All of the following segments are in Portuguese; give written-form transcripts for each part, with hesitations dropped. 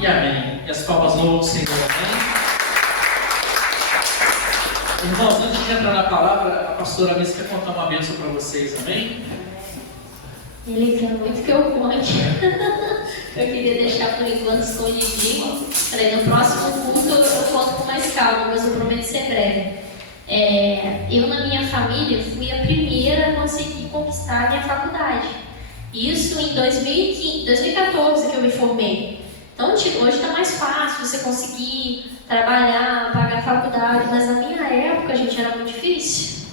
e amém. E as palmas louvam o Senhor, amém? Irmãos, antes de entrar na palavra, a pastora Alice quer contar uma bênção para vocês, amém? Ele quer muito que eu conte. Eu queria deixar por enquanto escondidinho. Falei, no próximo culto eu conto com mais calma, mas eu prometo ser breve. Eu, na minha família, fui a primeira a conseguir conquistar a minha faculdade. Isso em 2014 que eu me formei. Então, hoje está mais fácil você conseguir trabalhar, pagar a faculdade, mas na minha época, gente, era muito difícil.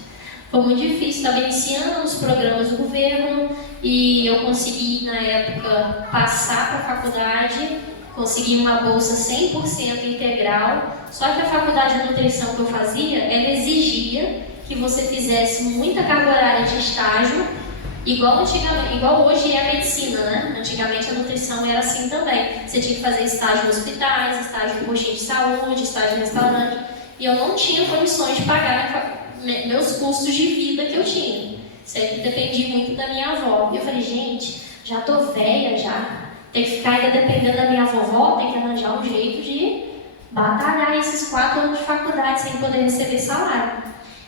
Foi muito difícil, estava iniciando os programas do governo e eu consegui, na época, passar para a faculdade, consegui uma bolsa 100% integral, só que a faculdade de nutrição que eu fazia, ela exigia que você fizesse muita carga horária de estágio, igual hoje é a medicina, né? Antigamente a nutrição era assim também. Você tinha que fazer estágio em hospitais, estágio em postinho de saúde, estágio em restaurante, e eu não tinha condições de pagar meus custos de vida que eu tinha. Sempre dependi muito da minha avó. E eu falei, gente, já tô velha já. Tem que ficar ainda dependendo da minha vovó, tem que arranjar um jeito de batalhar esses 4 anos de faculdade sem poder receber salário.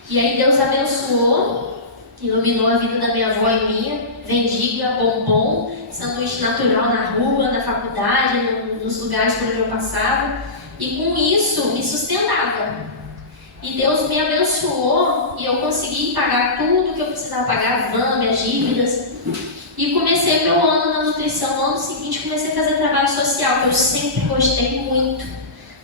E aí Deus abençoou, iluminou a vida da minha avó e minha, vendia bombom, sanduíche natural na rua, na faculdade, nos lugares por onde eu passava. E com isso me sustentava. E Deus me abençoou e eu consegui pagar tudo que eu precisava pagar, van, minhas dívidas. E comecei meu ano na nutrição. No ano seguinte comecei a fazer trabalho social, que eu sempre gostei muito.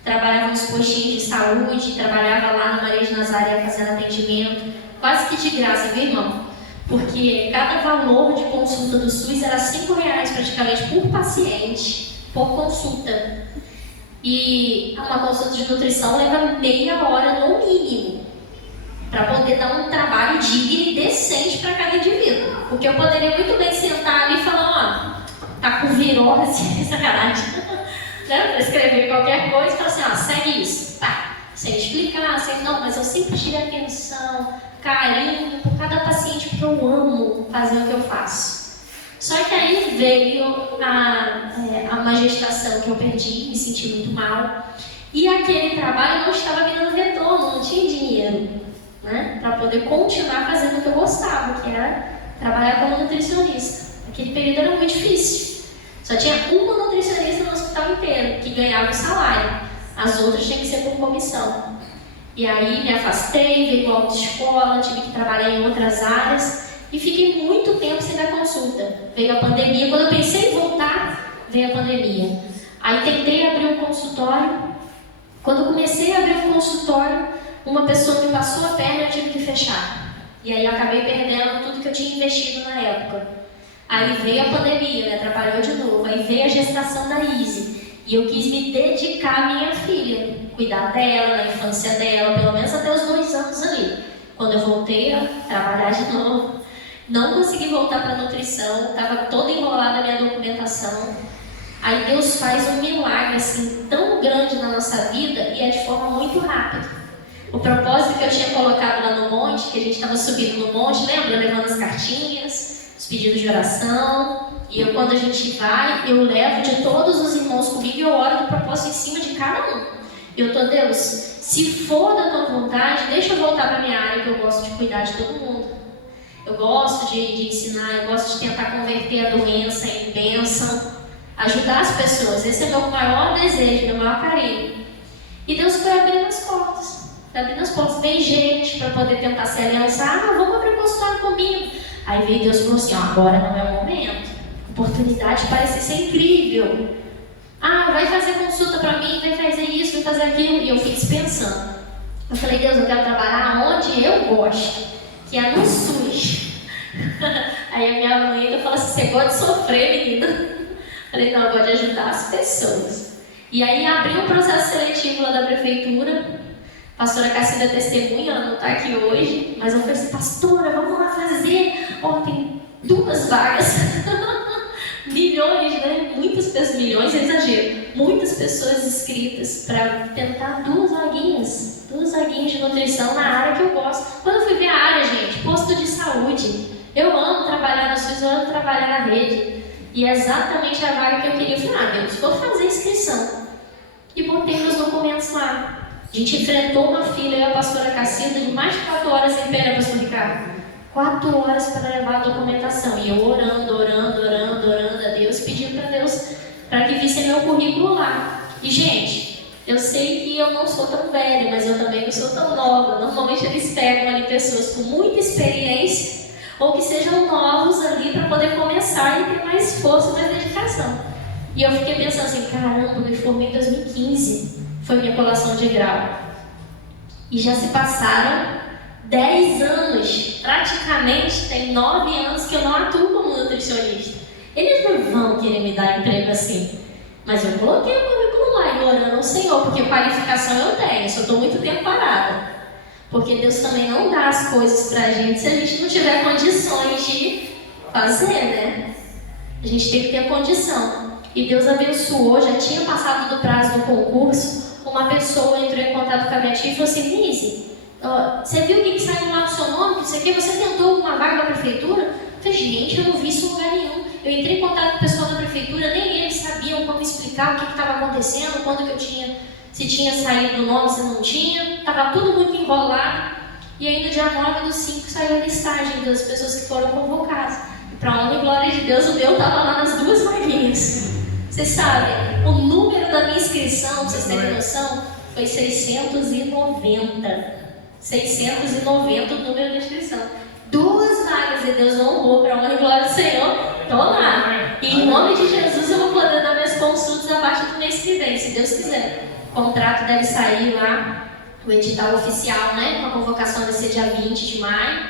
Trabalhava nos postinhos de saúde, trabalhava lá na Maria de Nazaré fazendo atendimento, quase que de graça, viu, irmão? Porque cada valor de consulta do SUS era R$5 praticamente por paciente, por consulta. E uma consulta de nutrição leva meia hora no mínimo, para poder dar um trabalho digno e decente para cada indivíduo. Porque eu poderia muito bem sentar ali e falar, ó, tá com virose, sacanagem, né? Para escrever qualquer coisa e falar assim, ó, segue isso, tá? Sem explicar, não, mas eu sempre tive atenção, carinho por cada paciente, porque eu amo fazer o que eu faço. Só que aí veio uma gestação que eu perdi, me senti muito mal. E aquele trabalho não estava me dando retorno, não tinha dinheiro, né, para poder continuar fazendo o que eu gostava, que era trabalhar como nutricionista. Aquele período era muito difícil. Só tinha uma nutricionista no hospital inteiro que ganhava o salário. As outras tinham que ser por comissão. E aí me afastei, veio a autoescola, tive que trabalhar em outras áreas. E fiquei muito tempo sem dar consulta. Veio a pandemia. Quando eu pensei em voltar, veio a pandemia. Aí tentei abrir um consultório. Quando comecei a abrir um consultório, uma pessoa me passou a perna e eu tive que fechar. E aí eu acabei perdendo tudo que eu tinha investido na época. Aí veio a pandemia, me atrapalhou de novo. Aí veio a gestação da Izzy. E eu quis me dedicar à minha filha. Cuidar dela, da infância dela, pelo menos até os 2 anos ali. Quando eu voltei a trabalhar de novo, não consegui voltar para a nutrição, estava toda enrolada a minha documentação. Aí Deus faz um milagre assim, tão grande na nossa vida e é de forma muito rápida. O propósito que eu tinha colocado lá no monte, que a gente estava subindo no monte, lembra? Levando as cartinhas, os pedidos de oração. E quando a gente vai, eu levo de todos os irmãos comigo e eu oro do propósito em cima de cada um. Eu tô, Deus, se for da tua vontade, deixa eu voltar para a minha área, que eu gosto de cuidar de todo mundo. Eu gosto de ensinar, eu gosto de tentar converter a doença em bênção, ajudar as pessoas. Esse é meu maior desejo, meu maior carinho. E Deus foi abrindo as portas. Veio gente para poder tentar se aliançar. Vamos abrir um consultório comigo. Aí veio Deus e falou assim, agora não é o momento. A oportunidade parece ser incrível. Vai fazer consulta para mim, vai fazer isso, vai fazer aquilo. E eu fiquei pensando. Eu falei, Deus, eu quero trabalhar onde eu gosto, que é no SUS. Aí a minha mãe ainda falou assim, você gosta de sofrer, menina? Eu falei, não, eu gosto de ajudar as pessoas. E aí abri um processo seletivo lá da prefeitura. A pastora Cacilda testemunha, ela não está aqui hoje, mas eu falei assim, pastora, vamos lá fazer. Tem 2 vagas. Milhões, né? Muitas pessoas, milhões, é exagero. Muitas pessoas inscritas para tentar 2 vaguinhas de nutrição na área que eu gosto. Quando eu fui ver a área, gente, posto de saúde. Eu amo trabalhar no SUS, eu amo trabalhar na rede. E é exatamente a vaga que eu queria. Eu falei, Deus, vou fazer inscrição. E botei meus documentos lá. A gente enfrentou uma fila, eu e a pastora Cacilda, de mais de 4 horas em pé, né, pastor Ricardo? 4 horas para levar a documentação. E eu orando a Deus, pedindo para Deus para que visse meu currículo lá. E, gente, eu sei que eu não sou tão velha, mas eu também não sou tão nova. Normalmente eles pegam ali pessoas com muita experiência ou que sejam novos ali para poder começar e ter mais força, mais dedicação. E eu fiquei pensando assim, caramba, eu me formei em 2015, foi minha colação de grau. E já se passaram 10 anos, praticamente tem 9 anos que eu não atuo como nutricionista. Eles não vão querer me dar emprego assim. Mas eu coloquei o currículo lá e orando ao Senhor, porque qualificação eu tenho, eu só estou muito tempo parada. Porque Deus também não dá as coisas pra gente se a gente não tiver condições de fazer, né? A gente tem que ter condição. E Deus abençoou, já tinha passado do prazo do concurso, uma pessoa entrou em contato com a minha tia e falou assim, Nise, você viu o que saiu lá no seu nome? Isso aqui, você tentou alguma vaga da prefeitura? Eu falei, gente, eu não vi isso em lugar nenhum. Eu entrei em contato com o pessoal da prefeitura, nem eles sabiam como explicar o que estava acontecendo, quando que eu tinha, se tinha saído do nome, se não tinha. Estava tudo muito enrolado. E aí no dia 9/5 saiu a listagem das pessoas que foram convocadas. E para honra e glória de Deus, o meu estava lá nas 2 vaguinhas. Vocês sabem, o número da minha inscrição, pra vocês terem noção, foi 690. 690 o número da inscrição. 2 vagas e Deus honrou para a honra e glória do Senhor. Estou lá. E em nome de Jesus eu vou poder dar minhas consultas a partir do mês que vem, se Deus quiser. O contrato deve sair lá, o edital oficial, né? A convocação vai ser dia 20 de maio.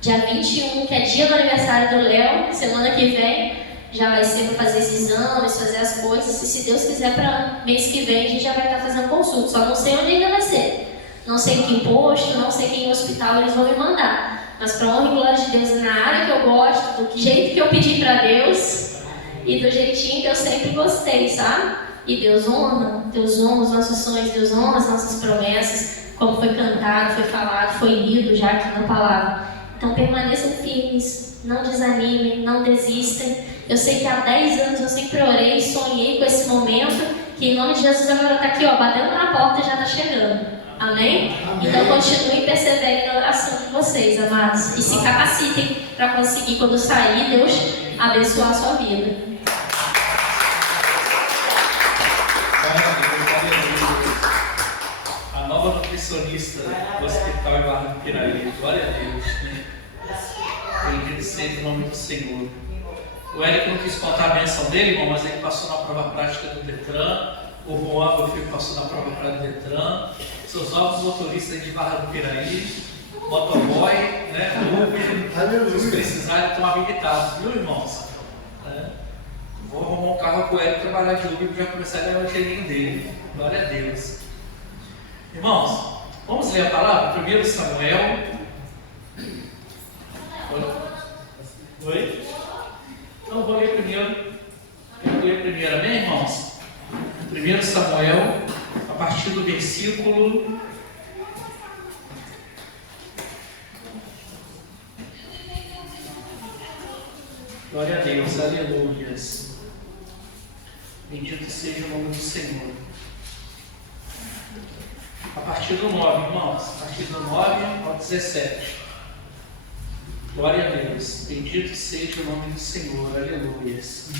Dia 21, que é dia do aniversário do Léo, semana que vem. Já vai ser para fazer esses exames, fazer as coisas. E se Deus quiser, para mês que vem a gente já vai estar fazendo consulta. Só não sei onde ainda vai ser. Não sei em que posto, não sei em que hospital eles vão me mandar. Mas para honra e glória de Deus, na área que eu gosto, do jeito que eu pedi para Deus e do jeitinho que eu sempre gostei, sabe? E Deus honra os nossos sonhos, Deus honra as nossas promessas, como foi cantado, foi falado, foi lido já aqui na palavra. Então permaneçam firmes, não desanimem, não desistem. Eu sei que há 10 anos eu sempre orei, sonhei com esse momento, que em nome de Jesus agora está aqui, ó, batendo na porta e já está chegando. Amém? Amém? Então continuem perseverem na oração de vocês, amados. E se capacitem para conseguir, quando sair, Deus abençoar a sua vida. A nova nutricionista do Hospital em Barra do Piraí. Glória a Deus. Bendito seja o nome do Senhor. O Eric não quis contar a benção dele, irmão, mas ele passou na prova prática do Detran. O Juan, meu filho, passou na prova prática do Detran. Seus novos motoristas de Barra do Piraí, motoboy, né? Se precisarem, estão habilitados, viu, irmãos? Vou arrumar um carro com o Eric trabalhar de Uber e já começar a ganhar o dinheirinho dele. Glória a Deus. Irmãos, vamos ler a palavra? 1 Samuel. Oi? Então eu vou ler primeiro. Eu vou ler primeiro, amém, irmãos? 1 Samuel, a partir do versículo. Glória a Deus, aleluias. Bendito seja o nome do Senhor. A partir do 9, irmãos, a partir do 9 ao 17. Glória a Deus, bendito seja o nome do Senhor, aleluias.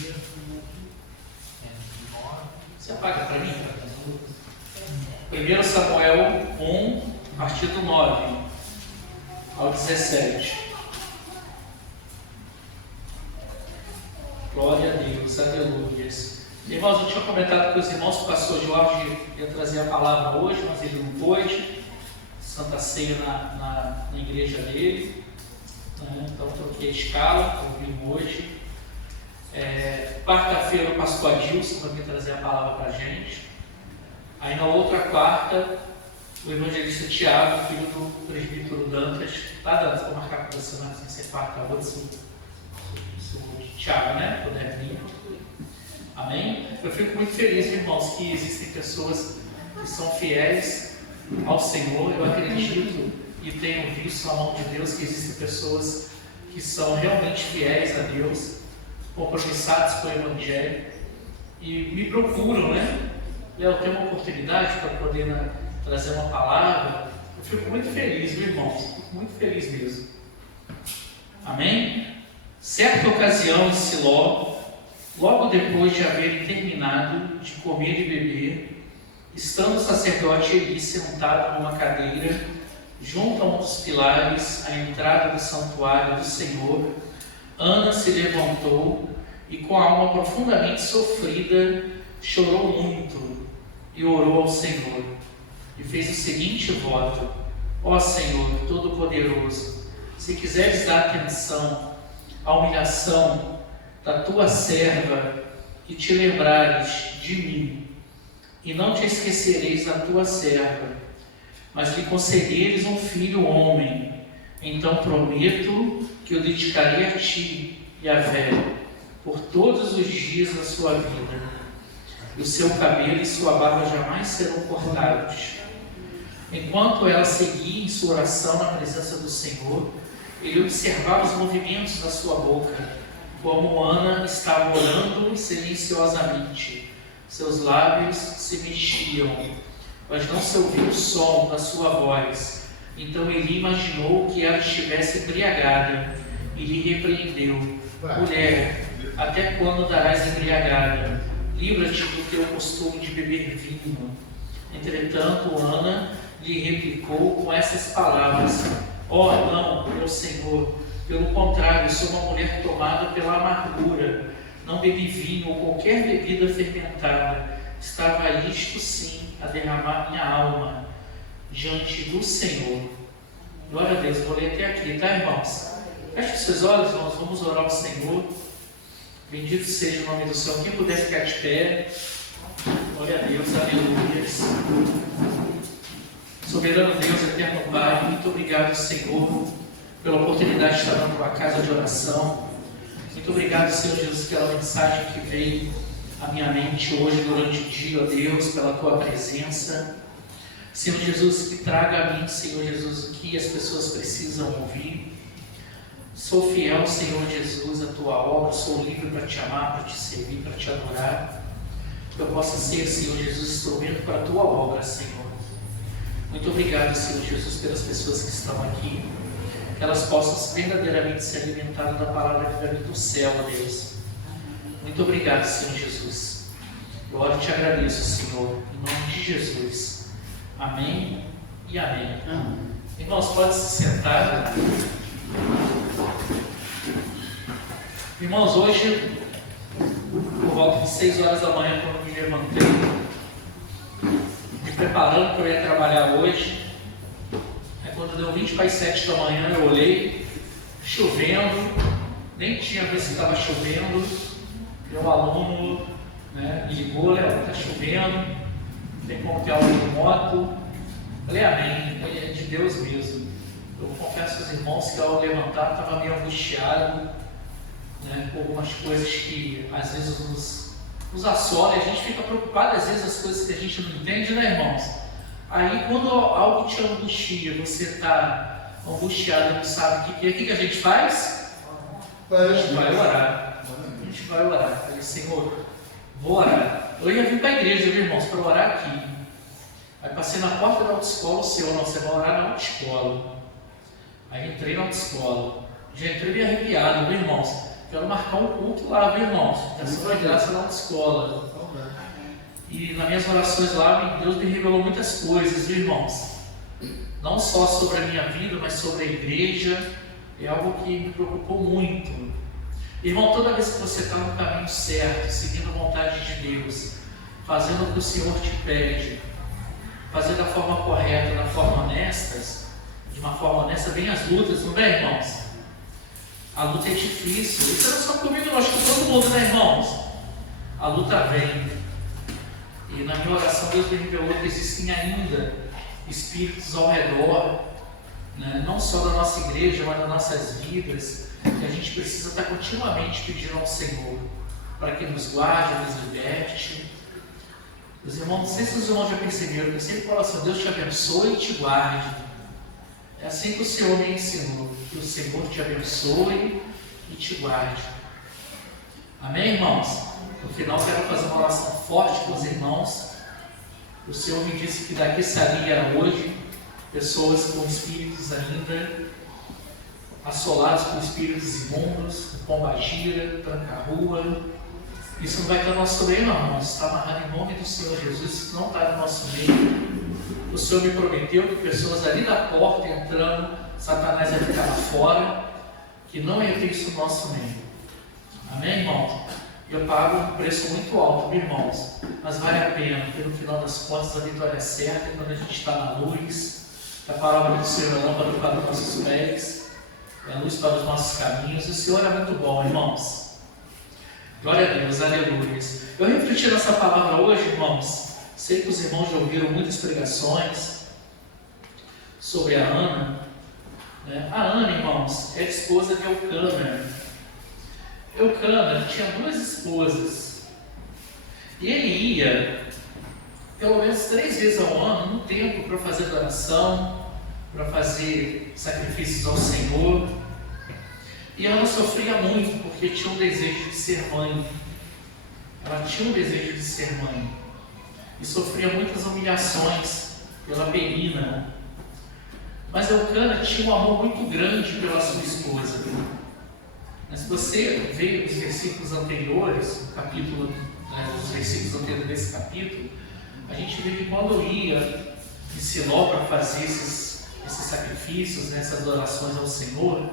Você apaga para mim? 1 Samuel 1, a partir do 9 ao 17. Glória a Deus, aleluias. Irmãos, eu tinha comentado com os irmãos que o pastor Jorge ia trazer a palavra hoje, mas ele não pôde. Santa Ceia na igreja dele. Então troquei a escala, estou vindo hoje. Quarta-feira o pastor Adilson vai vir trazer a palavra para a gente. Aí na outra quarta, o evangelista Tiago, filho do presbítero Dantas. Tá, Dantas? Vou marcar com você na quarta outra, se o Tiago, né? Puder vir. Amém? Eu fico muito feliz, irmãos, que existem pessoas que são fiéis ao Senhor. Eu acredito e tenho visto a mão de Deus que existem pessoas que são realmente fiéis a Deus. compromissados com o Evangelho e me procuram, né? Léo, tem uma oportunidade para poder trazer uma palavra? Eu fico muito feliz, meu irmão, fico muito feliz mesmo. Amém? Certa ocasião em Siló, logo depois de haverem terminado de comer e beber, estando o sacerdote Eli sentado numa cadeira, junto a um dos pilares, à entrada do santuário do Senhor, Ana se levantou e, com a alma profundamente sofrida, chorou muito e orou ao Senhor. E fez o seguinte voto: ó Senhor Todo-Poderoso, se quiseres dar atenção à humilhação da tua serva e te lembrares de mim, e não te esquecereis da tua serva, mas lhe concederes um filho homem, então prometo que o dedicarei a ti, Yahvé, por todos os dias da sua vida. E o seu cabelo e sua barba jamais serão cortados. Enquanto ela seguia em sua oração na presença do Senhor, ele observava os movimentos da sua boca, como Ana estava orando silenciosamente. Seus lábios se mexiam, mas não se ouvia o som da sua voz. Então Eli imaginou que ela estivesse embriagada e lhe repreendeu: mulher, até quando darás embriagada? Livra-te do teu costume de beber vinho. Entretanto, Ana lhe replicou com essas palavras: ó, não, meu Senhor, pelo contrário, sou uma mulher tomada pela amargura. Não bebi vinho ou qualquer bebida fermentada. Estava isto sim a derramar minha alma diante do Senhor. Glória a Deus, vou ler até aqui, tá, irmãos? Feche os seus olhos, irmãos, vamos orar ao Senhor. Bendito seja o nome do Senhor. Quem puder ficar de pé, glória a Deus, aleluia. Soberano Deus, eterno Pai, muito obrigado, Senhor, pela oportunidade de estar na tua casa de oração. Muito obrigado, Senhor Jesus, pela mensagem que veio à minha mente hoje durante o dia, ó Deus, pela tua presença. Senhor Jesus, que traga a mim, Senhor Jesus, o que as pessoas precisam ouvir. Sou fiel, Senhor Jesus, à tua obra, sou livre para te amar, para te servir, para te adorar. Que eu possa ser, Senhor Jesus, instrumento para a tua obra, Senhor. Muito obrigado, Senhor Jesus, pelas pessoas que estão aqui. Que elas possam verdadeiramente se alimentar da palavra que vem do céu, ó Deus. Muito obrigado, Senhor Jesus. Eu oro e te agradeço, Senhor, em nome de Jesus. Amém e amém. Irmãos, pode se sentar. Irmãos, hoje, por volta de 6 horas da manhã, quando me levantei, me preparando para eu ir trabalhar hoje, quando deu 20 para as 7 da manhã, eu olhei, chovendo, nem tinha visto se estava chovendo. Meu aluno, né, me ligou: Léo, está chovendo, tem como ter aula de moto. Falei: amém, é de Deus mesmo. Eu confesso aos irmãos que ao levantar estava meio angustiado, né, com algumas coisas que às vezes nos assolam, e a gente fica preocupado às vezes as coisas que a gente não entende, né, irmãos? Aí quando algo te angustia, você está angustiado e não sabe o que a gente faz? A gente vai orar. A gente vai orar. Falei: Senhor, vou orar. Eu ia vir para a igreja, viu, irmãos, para orar aqui. Aí passei na porta da autoescola: o Senhor, não, você vai orar na autoescola. Aí entrei na autoescola. Já entrei bem arrepiado, viu, irmãos? Quero marcar um culto lá, viu, irmãos? Essa foi graça na autoescola. E nas minhas orações lá, Deus me revelou muitas coisas, viu, irmãos? Não só sobre a minha vida, mas sobre a igreja. É algo que me preocupou muito. Irmão, toda vez que você está no caminho certo, seguindo a vontade de Deus, fazendo o que o Senhor te pede, fazendo da forma correta, da forma honesta, de uma forma honesta, vem as lutas, não vem, irmãos? A luta é difícil. Isso não é só comigo, não, acho que todo mundo, né, irmãos? A luta vem. E na minha oração Deus me revelou que existem ainda espíritos ao redor, né, não só da nossa igreja, mas das nossas vidas, que a gente precisa estar continuamente pedindo ao Senhor para que nos guarde, nos liberte. Os irmãos, não sei se os irmãos já perceberam, eu sempre falo assim: Deus te abençoe e te guarde. É assim que o Senhor me ensinou, que o Senhor te abençoe e te guarde. Amém, irmãos? No final, quero fazer uma oração forte com os irmãos. O Senhor me disse que daqui sairia hoje pessoas com espíritos ainda assolados por espíritos imundos, pombagira, tranca-rua. Isso não vai estar no nosso meio, não, irmãos. Está amarrado em nome do Senhor Jesus. Isso não está no nosso meio. O Senhor me prometeu que pessoas ali da porta entrando, Satanás ia ficar lá fora, que não ia ter isso no nosso meio. Amém, irmãos? Eu pago um preço muito alto, irmãos, mas vale a pena, porque no final das contas a vitória é certa quando a gente está na luz. A palavra do Senhor é lâmpada para os nossos pés, é luz para os nossos caminhos. O Senhor é muito bom, irmãos. Glória a Deus, aleluia. Eu refleti nessa palavra hoje, irmãos. Sei que os irmãos já ouviram muitas pregações sobre a Ana. A Ana, irmãos, é a esposa de Eucana. Eucana tinha 2 esposas. E ele ia pelo menos 3 vezes ao ano no templo para fazer adoração, para fazer sacrifícios ao Senhor. E ela sofria muito porque tinha um desejo de ser mãe. Ela tinha um desejo de ser mãe. E sofria muitas humilhações pela Penina. Mas Eucana tinha um amor muito grande pela sua esposa. Mas se você vê os versículos anteriores, o capítulo, os versículos anteriores desse capítulo, a gente vê que quando ia em Siló para fazer esses sacrifícios, essas adorações ao Senhor,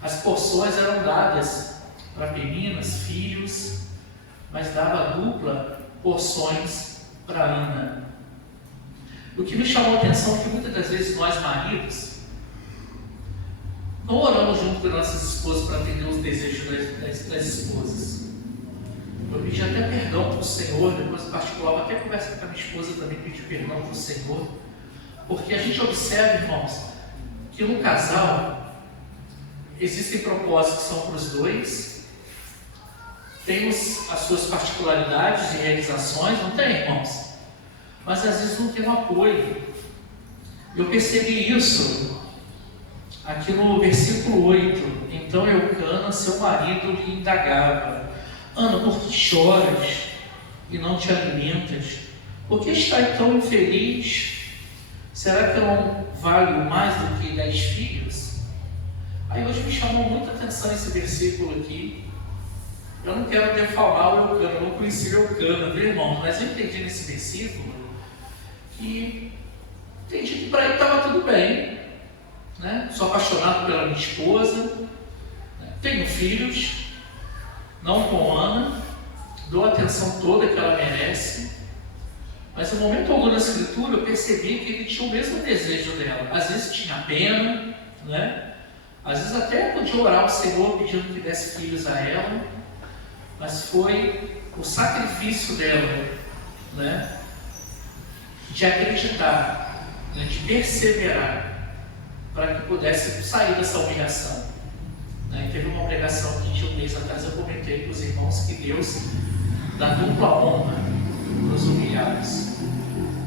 as porções eram dadas para Peninas, filhos, mas dava dupla porções para Ana. O que me chamou a atenção é que muitas das vezes nós maridos não oramos junto com nossas esposas para atender os desejos das esposas. Eu pedi até perdão para o Senhor, depois em particular, até conversa com a minha esposa também, pedi perdão para o Senhor, porque a gente observa, irmãos, que no casal existem propósitos que são para os dois, temos as suas particularidades e realizações, não tem, irmãos? Mas às vezes não tem um apoio. Eu percebi isso aqui no versículo 8. Então Eucana, seu marido, lhe indagava: Ana, por que choras e não te alimentas? Por que estás tão infeliz? Será que eu não valho mais do que 10 filhos? Aí hoje me chamou muita atenção esse versículo aqui. Eu não quero defamar o Eucana, eu não conheci o Eucana, viu, irmão? Mas eu entendi nesse versículo que entendi que para ele estava tudo bem, né? Sou apaixonado pela minha esposa, né? Tenho filhos, não com Ana, dou a atenção toda que ela merece, mas no momento algum da escritura eu percebi que ele tinha o mesmo desejo dela. Às vezes tinha pena, né? Às vezes até podia orar ao Senhor pedindo que desse filhos a ela, mas foi o sacrifício dela, né? De acreditar, né? De perseverar, para que pudesse sair dessa humilhação. Né? Teve uma pregação que tinha um mês atrás, eu comentei com os irmãos que Deus dá dupla honra para os humilhados.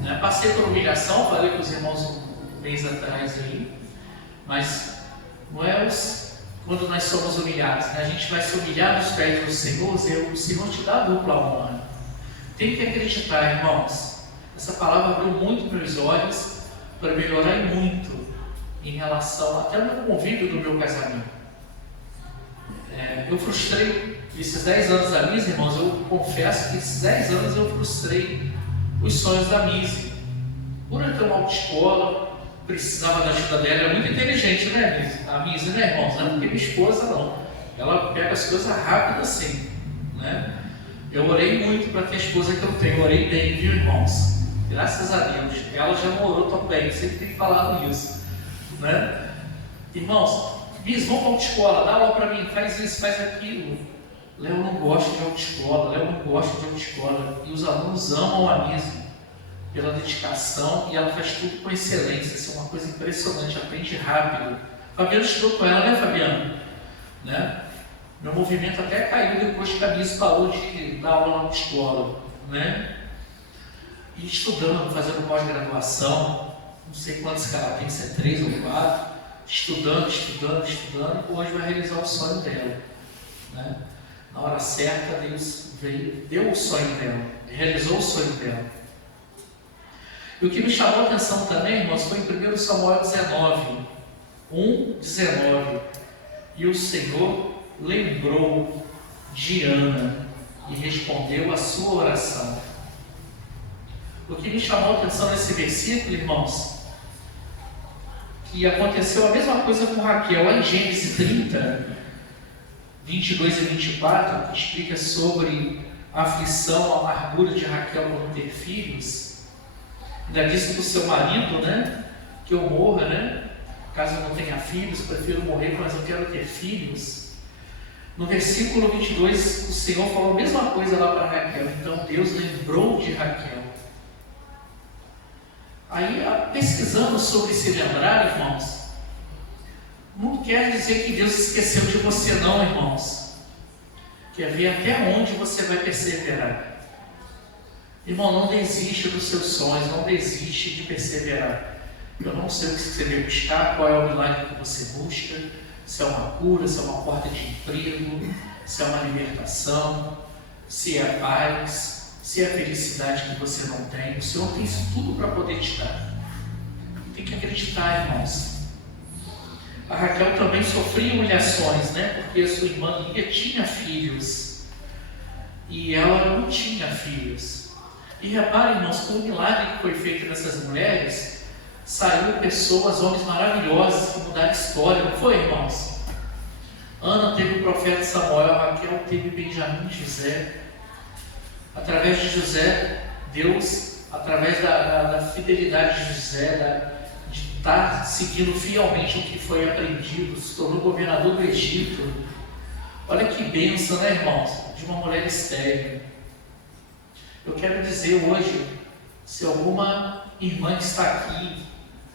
Né? Passei por humilhação, falei com os irmãos um mês atrás aí, mas não é quando nós somos humilhados, né? A gente vai se humilhar nos pés do Senhor, o Senhor te dá dupla honra. Tem que acreditar, irmãos. Essa palavra abriu muito meus olhos para melhorar muito em relação até no convívio do meu casamento. Eu frustrei esses 10 anos da Mise, irmãos. Eu confesso que esses 10 anos eu frustrei os sonhos da Mise. Por eu ter uma autoescola, precisava da ajuda dela. Ela é muito inteligente, né, a Mise, né, irmãos? Não é porque minha esposa não. Ela pega as coisas rápido assim, né? Eu orei muito para ter a esposa que eu tenho. Eu orei bem, viu, irmãos? Graças a Deus. Ela já não orou tão bem. Sempre tem falado isso, né? Irmãos, Mise, vamos para a autoescola. Dá aula para mim. Faz isso, faz aquilo. Léo não gosta de autoescola. Léo não gosta de autoescola. E os alunos amam a Mise pela dedicação, e ela faz tudo com excelência. Isso é uma coisa impressionante, aprende rápido. Fabiano estudou com ela, né, Fabiano? Né? Meu movimento até caiu depois que a Mise parou de dar aula na autoescola, né? E estudando, fazendo pós-graduação, não sei quantos que ela tem, se é 3 ou 4, estudando, hoje vai realizar o sonho dela, né? Na hora certa, Deus veio, deu o sonho dela, realizou o sonho dela. E o que me chamou a atenção também, irmãos, foi em 1 Samuel 19, 1:19. E o Senhor lembrou de Ana e respondeu a sua oração. O que me chamou a atenção nesse versículo, irmãos, que aconteceu a mesma coisa com Raquel, lá em Gênesis 30, 22 e 24, que explica sobre a aflição, a amargura de Raquel por não ter filhos. Ainda disse para o seu marido, né, que eu morra, né, caso eu não tenha filhos, prefiro morrer, mas eu quero ter filhos. No versículo 22, o Senhor falou a mesma coisa lá para Raquel. Então Deus lembrou de Raquel. Aí, pesquisando sobre se lembrar, irmãos, não quer dizer que Deus esqueceu de você não, irmãos. Quer ver até onde você vai perseverar. Irmão, não desiste dos seus sonhos, não desiste de perseverar. Eu não sei o que você deve buscar, qual é o milagre que você busca, se é uma cura, se é uma porta de emprego, se é uma libertação, se é paz, se é a felicidade que você não tem. O Senhor tem isso tudo para poder te dar. Tem que acreditar, irmãos. A Raquel também sofria humilhações, né? Porque a sua irmã Lia tinha filhos e ela não tinha filhos. E reparem, irmãos, que o milagre que foi feito nessas mulheres, saiu pessoas, homens maravilhosos que mudaram a história, não foi, irmãos? Ana teve o profeta Samuel, Raquel teve Benjamim e José. Através de José, Deus, através da fidelidade de José, de estar seguindo fielmente o que foi aprendido, se tornou governador do Egito. Olha que bênção, né, irmãos? De uma mulher estéril. Eu quero dizer hoje, se alguma irmã que está aqui,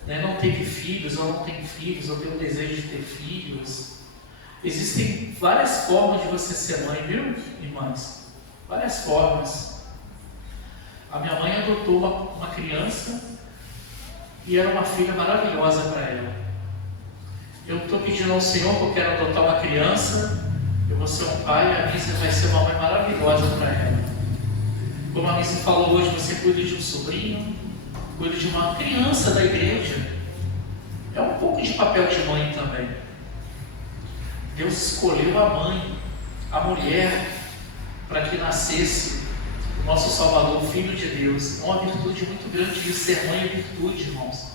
né, não teve filhos, ou não tem filhos, ou tem o desejo de ter filhos, existem várias formas de você ser mãe, viu, irmãs? Várias formas. A minha mãe adotou uma criança e era uma filha maravilhosa para ela. Eu estou pedindo ao Senhor que eu quero adotar uma criança, eu vou ser um pai e a Misa vai ser uma mãe maravilhosa para ela. Como a Misa falou hoje, você cuida de um sobrinho, cuida de uma criança da igreja. É um pouco de papel de mãe também. Deus escolheu a mãe, a mulher, para que nascesse o nosso Salvador, o Filho de Deus. É uma virtude muito grande de ser mãe, é virtude, irmãos.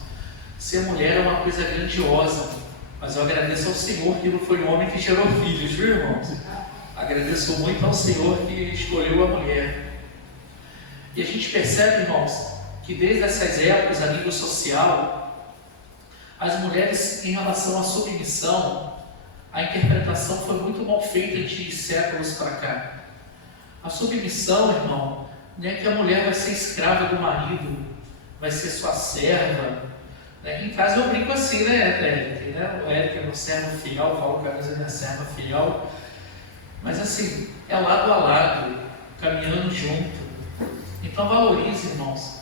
Ser mulher é uma coisa grandiosa, mas eu agradeço ao Senhor que não foi o homem que gerou filhos, viu, irmãos? Agradeço muito ao Senhor que escolheu a mulher. E a gente percebe, irmãos, que desde essas épocas, a nível social, as mulheres, em relação à submissão, a interpretação foi muito mal feita de séculos para cá. A submissão, irmão, não é que a mulher vai ser escrava do marido, vai ser sua serva. Né? Em casa eu brinco assim, né, Eric? Né? O Eric é meu servo fiel, falo que a Luísa é minha serva fiel. Mas assim, é lado a lado, caminhando junto. Então valorize, irmãos.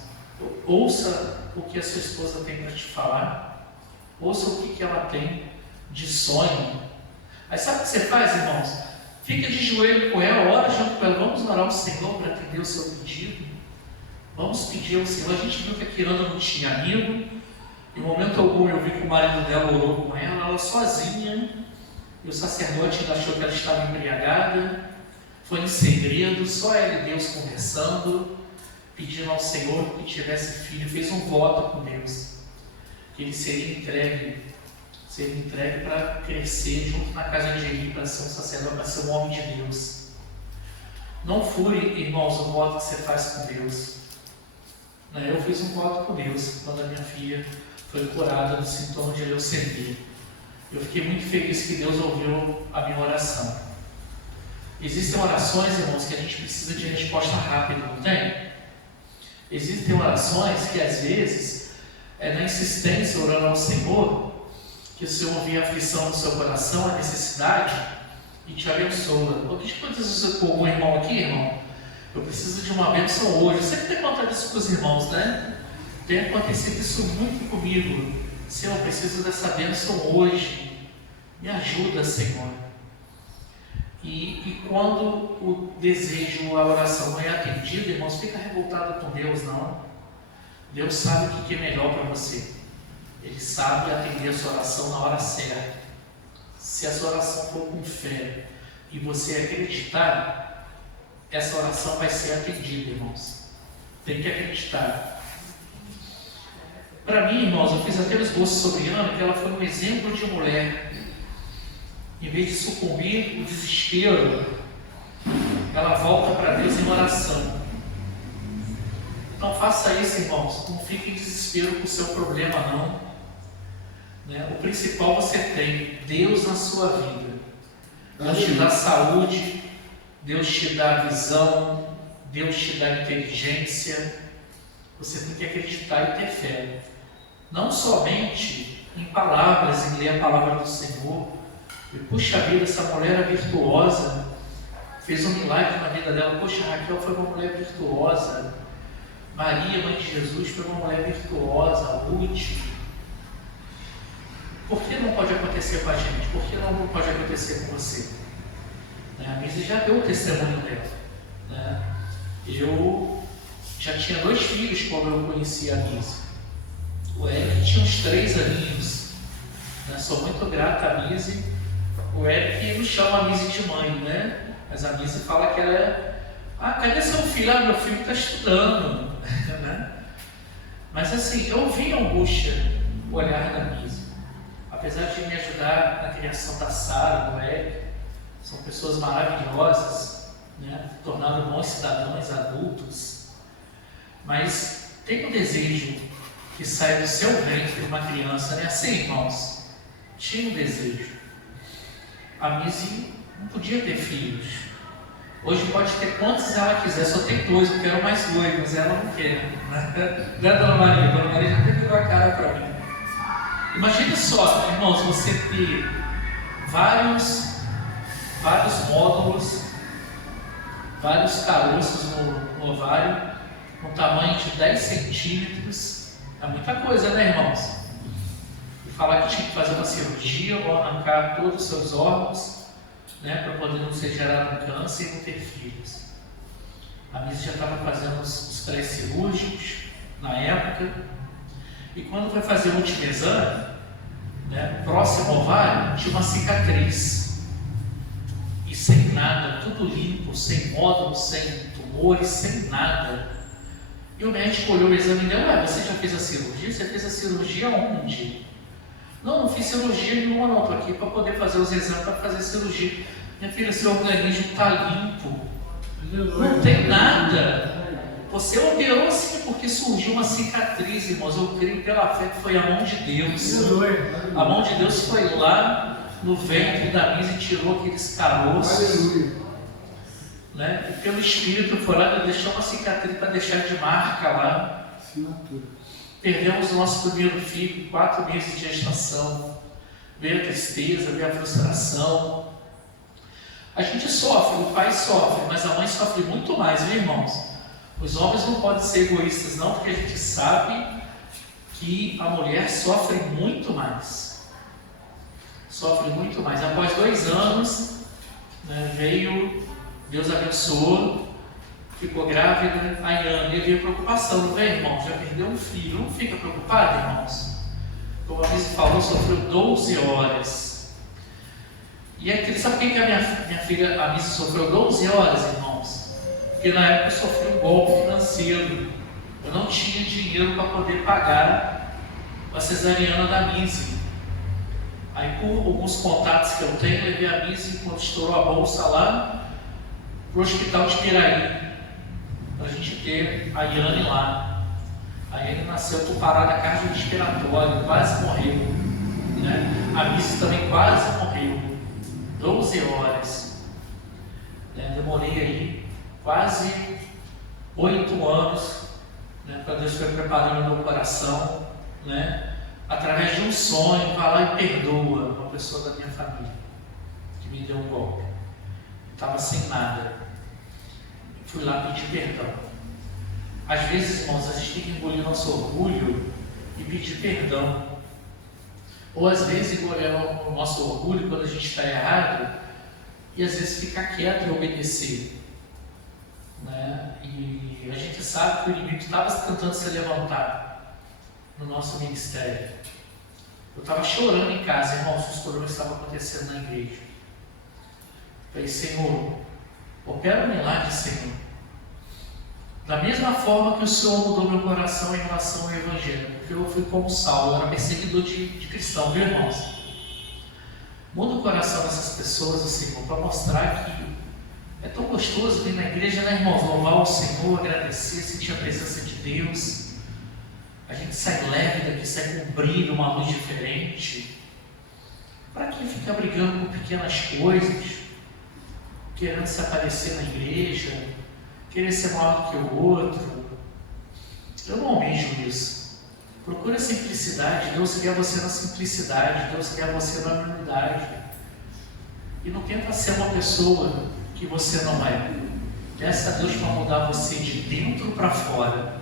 Ouça o que a sua esposa tem para te falar. Ouça o que ela tem de sonho. Aí sabe o que você faz, irmãos? Fica de joelho com ela, ora junto com ela. Vamos orar ao Senhor para atender o seu pedido. Vamos pedir ao Senhor. A gente viu que a Kirana não tinha amigo. Em momento algum eu vi que o marido dela orou com ela sozinha. E o sacerdote ainda achou que ela estava embriagada. Foi em segredo, só ela e Deus conversando, pedindo ao Senhor que tivesse filho. Fez um voto com Deus, que ele seria entregue para crescer junto na casa de Eli, para ser um sacerdote, para ser um homem de Deus. Não fure, irmãos, o voto que você faz com Deus. Eu fiz um voto com Deus quando a minha filha foi curada do sintoma de leucemia. Eu fiquei muito feliz que Deus ouviu a minha oração. Existem orações, irmãos, que a gente precisa de resposta rápida, não tem? Existem orações que às vezes é na insistência, orando ao Senhor, que o Senhor ouvir a aflição do seu coração, a necessidade, e te abençoa. O que aconteceu com algum irmão aqui, irmão? Eu preciso de uma bênção hoje. Eu sempre tenho contado isso com os irmãos, né? Tem acontecido isso muito comigo. Senhor, eu preciso dessa bênção hoje. Me ajuda, Senhor. E E quando o desejo, a oração não é atendida, irmãos, fica revoltado com Deus, não. Deus sabe o que é melhor para você. Ele sabe atender a sua oração na hora certa. Se a sua oração for com fé e você acreditar, essa oração vai ser atendida, irmãos. Tem que acreditar. Para mim, irmãos, eu fiz até um esboço sobre Ana, que ela foi um exemplo de mulher. Em vez de sucumbir no desespero, ela volta para Deus em oração. Então faça isso, irmãos. Não fique em desespero com o seu problema, não. O principal você tem, Deus na sua vida. Deus te dá saúde, Deus te dá visão, Deus te dá inteligência. Você tem que acreditar e ter fé. Não somente em palavras, em ler a palavra do Senhor. E puxa vida, essa mulher era virtuosa, fez um milagre na vida dela. Poxa, Raquel foi uma mulher virtuosa. Maria, mãe de Jesus, foi uma mulher virtuosa, útil. Por que não pode acontecer com a gente? Por que não pode acontecer com você? A Misa já deu o testemunho dela. Eu já tinha 2 filhos quando eu conheci a Misa. O Eric tinha uns 3 aninhos. Sou muito grata a Misa. O Eric não chama a Misa de mãe, né? Mas a Misa fala que ela é... cadê seu filho? Meu filho está estudando. Mas assim, eu vi a angústia, o olhar da Misa. Apesar de me ajudar na criação da Sara, do Eric, são pessoas maravilhosas, tornando bons cidadãos adultos. Mas tem um desejo que sai do seu ventre de uma criança, assim, irmãos? Tinha um desejo. A Misi não podia ter filhos. Hoje pode ter quantos ela quiser, só tem 2, eu quero mais 2, mas ela não quer. Né, Dona Maria? Dona Maria já até pegou a cara para mim. Imagine só, irmãos, você ter vários módulos, vários caroços no ovário, com tamanho de 10 centímetros. É muita coisa, né, irmãos? E falar que tinha que fazer uma cirurgia ou arrancar todos os seus órgãos, para poder não ser gerado um câncer e não ter filhos. A Misa já estava fazendo os pré-cirúrgicos na época. E quando foi fazer o último exame, próximo ao ovário, tinha uma cicatriz. E sem nada, tudo limpo, sem módulos, sem tumores, sem nada. E o médico olhou o exame e deu: você já fez a cirurgia? Você fez a cirurgia onde? Não fiz cirurgia nenhuma, não. Estou aqui para poder fazer os exames para fazer cirurgia. Minha filha, seu organismo está limpo. Não tem nada. Você operou sim porque surgiu uma cicatriz, irmãos. Eu creio pela fé que foi a mão de Deus. A mão de Deus foi lá no ventre da Misa e tirou aqueles caroços. E pelo Espírito foi lá e deixou uma cicatriz para deixar de marca lá. Perdemos o nosso primeiro filho, 4 meses de gestação. Veio a tristeza, veio a frustração. A gente sofre, o pai sofre, mas a mãe sofre muito mais, viu, irmãos? Os homens não podem ser egoístas, não, porque a gente sabe que a mulher sofre muito mais. Sofre muito mais. Após 2 anos, veio, Deus abençoou, ficou grávida, a Iane, e veio preocupação, não é, irmão? Já perdeu um filho, não fica preocupado, irmãos? Como a Misa falou, sofreu 12 horas. E é, sabe por que a minha filha, a Misa, sofreu 12 horas, irmãos? Porque na época eu sofri um golpe financeiro. Eu não tinha dinheiro para poder pagar a cesariana da Misa. Aí, por alguns contatos que eu tenho, levei a Misa quando estourou a bolsa lá para o hospital de Piraí, para a gente ter a Iane lá. Aí ele nasceu por parada cardiorrespiratória, quase morreu. A Misa também quase morreu. 12 horas. Demorei aí quase 8 anos, para Deus foi preparando o meu coração, através de um sonho. Vai lá e perdoa uma pessoa da minha família que me deu um golpe. Eu estava sem nada. Fui lá pedir perdão. Às vezes, irmãos, a gente tem que engolir nosso orgulho e pedir perdão. Ou às vezes engolir o nosso orgulho quando a gente está errado e às vezes ficar quieto e obedecer, né? E a gente sabe que o inimigo estava tentando se levantar no nosso ministério. Eu estava chorando em casa, irmãos, os problemas que estavam acontecendo na igreja. Falei, Senhor, opera um milagre, Senhor. Da mesma forma que o Senhor mudou meu coração em relação ao Evangelho, porque eu fui como Saulo, eu era perseguidor de cristão, viu, irmãos? Muda o coração dessas pessoas, Senhor, para mostrar que é tão gostoso vir na igreja, né, irmãos? Louvar o Senhor, agradecer, sentir a presença de Deus. A gente sai leve daqui, sai com um brilho, uma luz diferente. Para que ficar brigando com pequenas coisas, querendo se aparecer na igreja, querer ser maior do que o outro? Eu não almejo isso. Procura a simplicidade. Deus quer você na simplicidade, Deus quer você na humildade. E não tenta ser uma pessoa que você não é. Peça a Deus para mudar você de dentro para fora.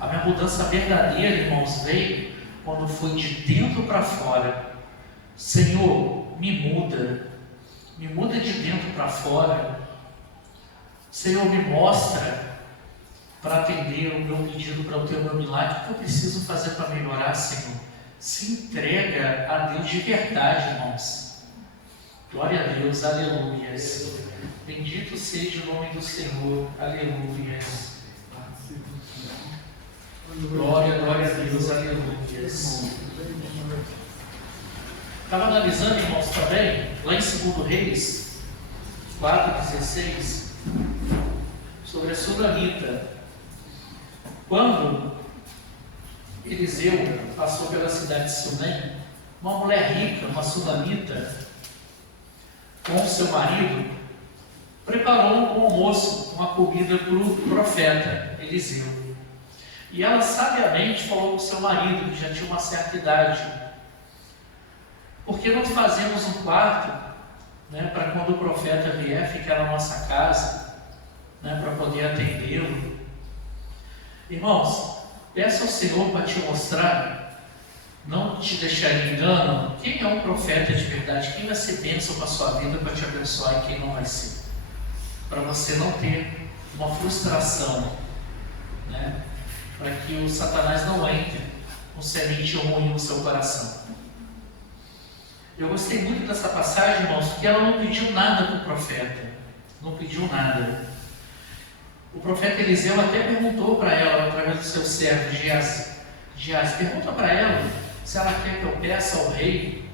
A minha mudança verdadeira, irmãos, veio quando foi de dentro para fora. Senhor, me muda de dentro para fora. Senhor, me mostra para atender o meu pedido, para ter o meu milagre, o que eu preciso fazer para melhorar, Senhor. Se entrega a Deus de verdade, irmãos. Glória a Deus, aleluias. Bendito seja o nome do Senhor, aleluias. Glória, glória a Deus, aleluias. Estava analisando, irmãos, também, lá em 2 Reis 4,16, sobre a Sunamita. Quando Eliseu passou pela cidade de Sunem, uma mulher rica, uma Sunamita, com seu marido, preparou um almoço, uma comida para o profeta Eliseu. E ela sabiamente falou com o seu marido, que já tinha uma certa idade: por que não fazemos um quarto, né, para quando o profeta vier ficar na nossa casa, né, para poder atendê-lo? Irmãos, peça ao Senhor para te mostrar, não te deixar em engano, quem é um profeta de verdade, quem vai ser bênção para a sua vida, para te abençoar, e quem não vai ser. Para você não ter uma frustração, né, para que o Satanás não entre com semente ruim no seu coração. Eu gostei muito dessa passagem, irmãos, porque ela não pediu nada para o profeta, não pediu nada. O profeta Eliseu até perguntou para ela, através do seu servo Geazi, pergunta para ela se ela quer que eu peça ao rei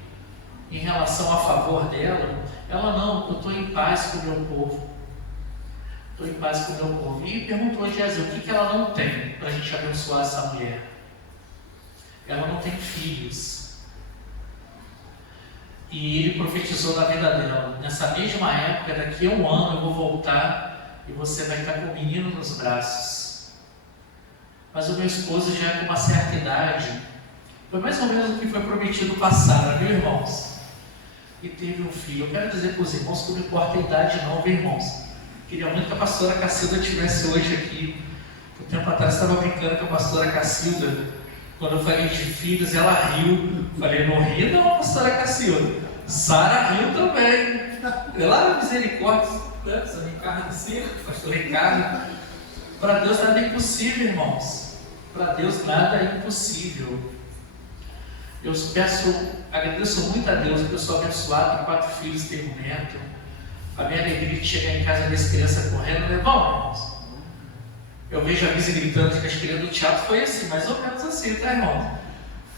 em relação a favor dela. Ela: não, eu estou em paz com o meu povo. Estou em paz com o meu povo. E perguntou a Geazi o que ela não tem para a gente abençoar essa mulher. Ela não tem filhos. E ele profetizou na vida dela: nessa mesma época, daqui a um ano eu vou voltar e você vai estar com o menino nos braços. Mas o meu esposo já é com uma certa idade. Foi mais ou menos o que foi prometido para Sara, viu, irmãos? E teve um filho. Eu quero dizer para os irmãos que não importa a idade não, viu, irmãos? Queria muito que a pastora Cacilda estivesse hoje aqui. Um tempo atrás estava brincando com a pastora Cacilda. Quando eu falei de filhos, ela riu. Falei: não ri não, pastora Cacilda. Sara riu também. Pela misericórdia. Seu Ricardo, sim, pastor Ricardo. Para Deus nada é impossível, irmãos. Para Deus nada é impossível. Eu agradeço muito a Deus, porque eu sou abençoado, tenho 4 filhos, tenho um neto. A minha alegria de chegar em casa e ver as crianças correndo, não é bom, irmãos? Eu vejo a Vise gritando que as crianças do teatro foi assim, mais ou menos assim, tá, irmãos?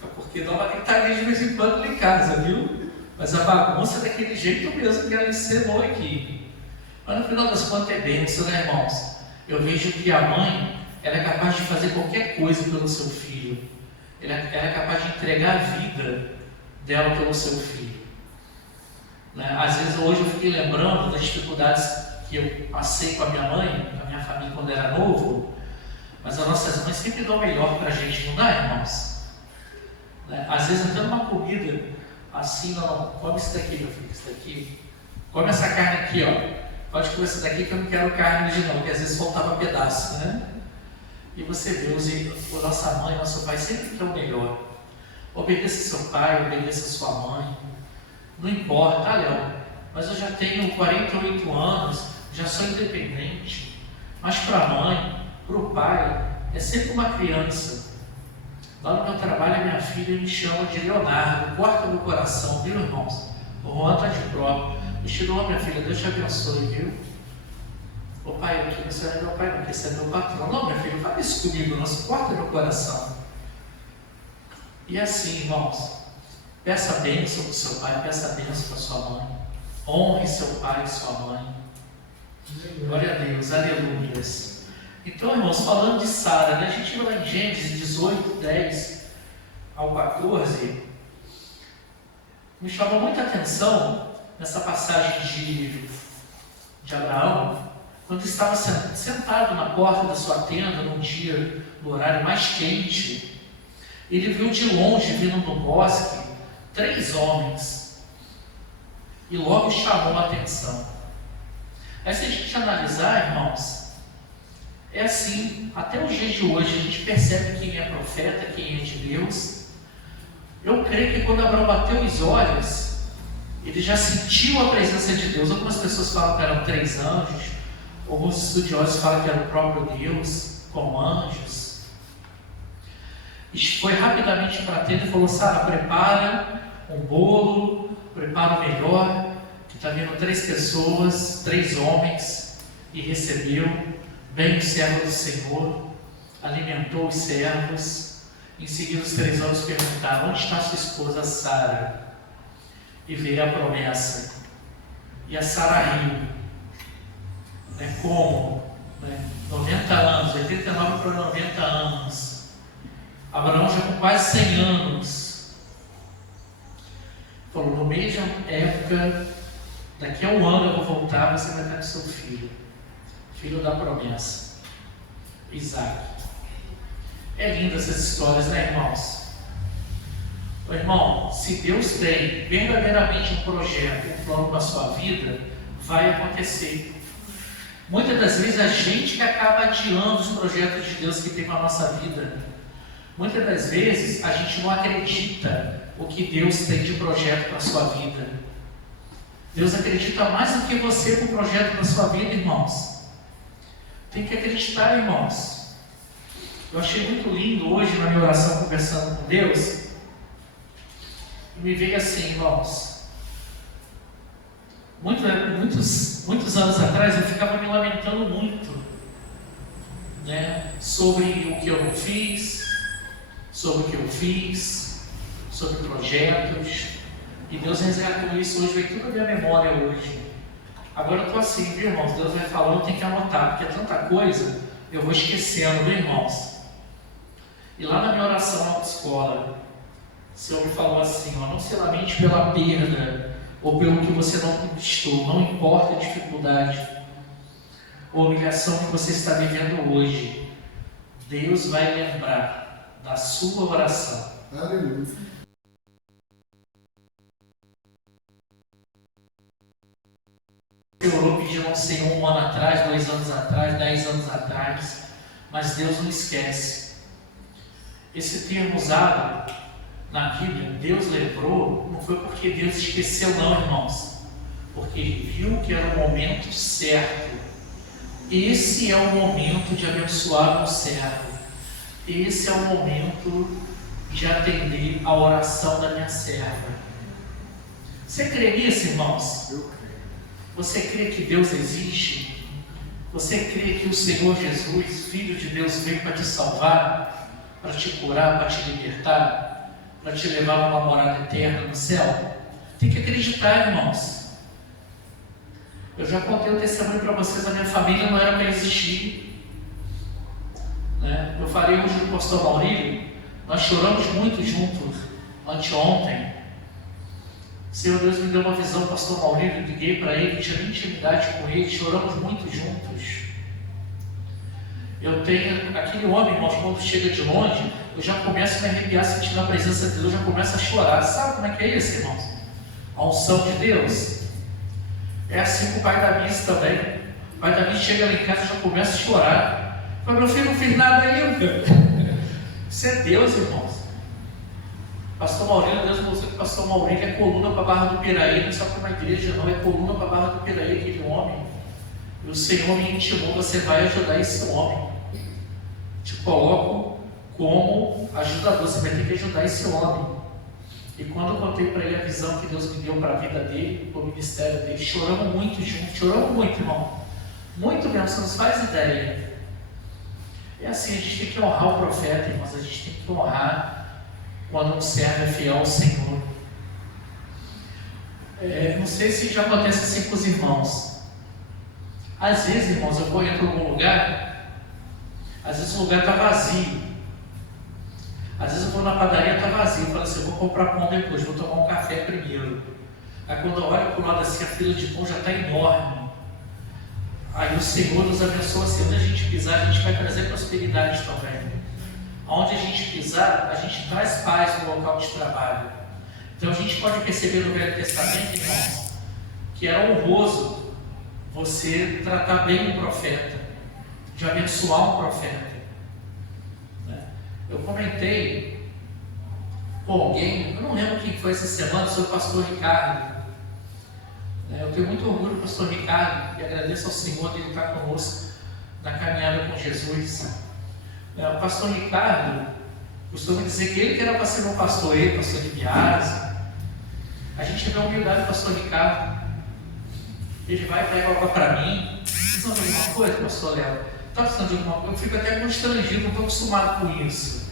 Foi porque dá uma gritaria de vez em quando lá em casa, viu? Mas a bagunça é daquele jeito mesmo que ela ensinou aqui. Mas no final das contas é bênção, né, irmãos? Eu vejo que a mãe, ela é capaz de fazer qualquer coisa pelo seu filho. Ela é capaz de entregar a vida dela pelo seu filho. Né? Às vezes hoje eu fiquei lembrando das dificuldades que eu passei com a minha mãe, com a minha família quando era novo. Mas as nossas mães sempre dão o melhor para a gente, não dá, irmãos? Né? Às vezes até numa comida, assim, não, come isso daqui, meu filho, isso daqui. Come essa carne aqui, ó. Pode comer essa daqui que eu não quero carne de não, porque às vezes faltava pedaço, né? E você vê, a nossa mãe, o nosso pai sempre quer o melhor. Obedeça seu pai, obedeça sua mãe. Não importa, Léo, mas eu já tenho 48 anos, já sou independente. Mas para a mãe, para o pai, é sempre uma criança. Lá no meu trabalho, a minha filha me chama de Leonardo, corta meu coração, viu, irmãos? O Juan está de prova. Eu te dou, minha filha, Deus te abençoe, viu? Ô pai, aqui você não é meu pai, não, esse é meu patrão. Não, minha filha, fala isso comigo, não, se corta meu coração. E assim, irmãos, peça bênção para o seu pai, peça bênção para sua mãe. Honre seu pai e sua mãe. Glória a Deus, aleluias. Então, irmãos, falando de Sara, né, a gente vai lá em Gênesis 18, 10 ao 14, me chamou muita atenção nessa passagem de Abraão, quando estava sentado na porta da sua tenda, num dia, no horário mais quente, ele viu de longe, vindo no bosque, 3 homens, e logo chamou a atenção. Aí, se a gente analisar, irmãos, é assim, até os dias de hoje, a gente percebe quem é profeta, quem é de Deus. Eu creio que quando Abraão bateu os olhos, ele já sentiu a presença de Deus. Algumas pessoas falam que eram 3 anjos, alguns estudiosos falam que era o próprio Deus, com anjos. E foi rapidamente para a tenda e falou: Sara, prepara um bolo, prepara o melhor, que está vindo 3 pessoas, 3 homens, e recebeu. Bem o servo do Senhor, alimentou os servos. Em seguida os 3 homens perguntaram: onde está sua esposa Sara? E veio a promessa. E a Sara riu. Como? 90 anos, 89 para 90 anos. Abraão já com quase 100 anos. Falou: no mesma época, daqui a 1 ano eu vou voltar, você vai estar com seu filho. Filho da promessa, Isaac. É linda essas histórias, né, irmãos? Irmão, se Deus tem verdadeiramente um projeto, um plano para a sua vida, vai acontecer. Muitas das vezes a gente que acaba adiando os projetos de Deus que tem para a nossa vida. Muitas das vezes a gente não acredita o que Deus tem de projeto para a sua vida. Deus acredita mais do que você com o projeto para a sua vida, irmãos. Tem que acreditar, irmãos. Eu achei muito lindo hoje na minha oração, conversando com Deus, e me veio assim, irmãos. Muitos anos atrás eu ficava me lamentando muito, sobre o que eu não fiz, sobre o que eu fiz, sobre projetos, e Deus resgatou isso hoje, veio tudo na minha memória hoje. Agora eu estou assim, viu, irmãos? Deus vai falando, eu tenho que anotar, porque é tanta coisa, eu vou esquecendo, viu, irmãos? E lá na minha oração na autoescola, o Senhor me falou assim: não se lamente pela perda, ou pelo que você não conquistou, não importa a dificuldade, ou a humilhação que você está vivendo hoje, Deus vai lembrar da sua oração. Aleluia. Orou pedindo ao Senhor 1 ano atrás, 2 anos atrás, 10 anos atrás, mas Deus não esquece. Esse termo usado na Bíblia, Deus lembrou, não foi porque Deus esqueceu não, irmãos, porque Ele viu que era o momento certo. Esse é o momento de abençoar o servo. Esse é o momento de atender a oração da minha serva. Você crê nisso, irmãos? Eu creio. Você crê que Deus existe? Você crê que o Senhor Jesus, Filho de Deus, veio para te salvar, para te curar, para te libertar, para te levar a uma morada eterna no céu? Tem que acreditar, irmãos. Eu já contei o testemunho para vocês, a minha família não era para existir. Eu falei hoje do pastor Maurílio, nós choramos muito juntos, anteontem. O Senhor Deus me deu uma visão, o pastor Maurílio, liguei para ele, tinha intimidade com ele, choramos muito juntos. Eu tenho, aquele homem, irmãos, quando chega de longe, eu já começo a me arrepiar sentindo a presença de Deus, eu já começo a chorar. Sabe como é que é isso, irmãos? A unção de Deus. É assim com o pai da missa também. O pai da missa chega lá em casa e já começa a chorar. Fala: meu filho, não fiz nada ainda. Isso é Deus, irmãos. Pastor Maurílio, Deus mostrou que o pastor Maurílio é coluna para a Barra do Piraí, não é só para uma igreja, não, é coluna para a Barra do Piraí, aquele homem. E o Senhor me intimou, você vai ajudar esse homem. Te coloco como ajudador, você vai ter que ajudar esse homem. E quando eu contei para ele a visão que Deus me deu para a vida dele, para o ministério dele, choramos muito juntos, choramos muito, irmão. Muito mesmo, você não faz ideia. É assim, a gente tem que honrar o profeta, irmãos, a gente tem que honrar quando um servo é fiel ao Senhor. Não sei se já acontece assim com os irmãos. Às vezes, irmãos, eu vou entrar em algum lugar, às vezes o lugar está vazio. Às vezes eu vou na padaria, está vazio, eu falo assim, eu vou comprar pão depois, vou tomar um café primeiro. Aí quando eu olho para o lado assim, a fila de pão já está enorme. Aí o Senhor nos abençoa assim, onde a gente pisar, a gente vai trazer prosperidade também. Onde a gente pisar, a gente traz paz no local de trabalho. Então a gente pode perceber no Velho Testamento, irmãos, que era honroso você tratar bem um profeta, de abençoar um profeta. Eu comentei com alguém, eu não lembro quem foi essa semana, sobre o pastor Ricardo. Eu tenho muito orgulho do pastor Ricardo e agradeço ao Senhor de ele estar conosco na caminhada com Jesus. O pastor Ricardo costuma dizer que ele que era para ser meu pastor, ele, pastor de Biase. A gente vê a humildade do pastor Ricardo. Ele vai e pega algo para mim. Precisam de alguma coisa, pastor Léo? Está precisando de alguma coisa? Eu fico até constrangido, não estou acostumado com isso.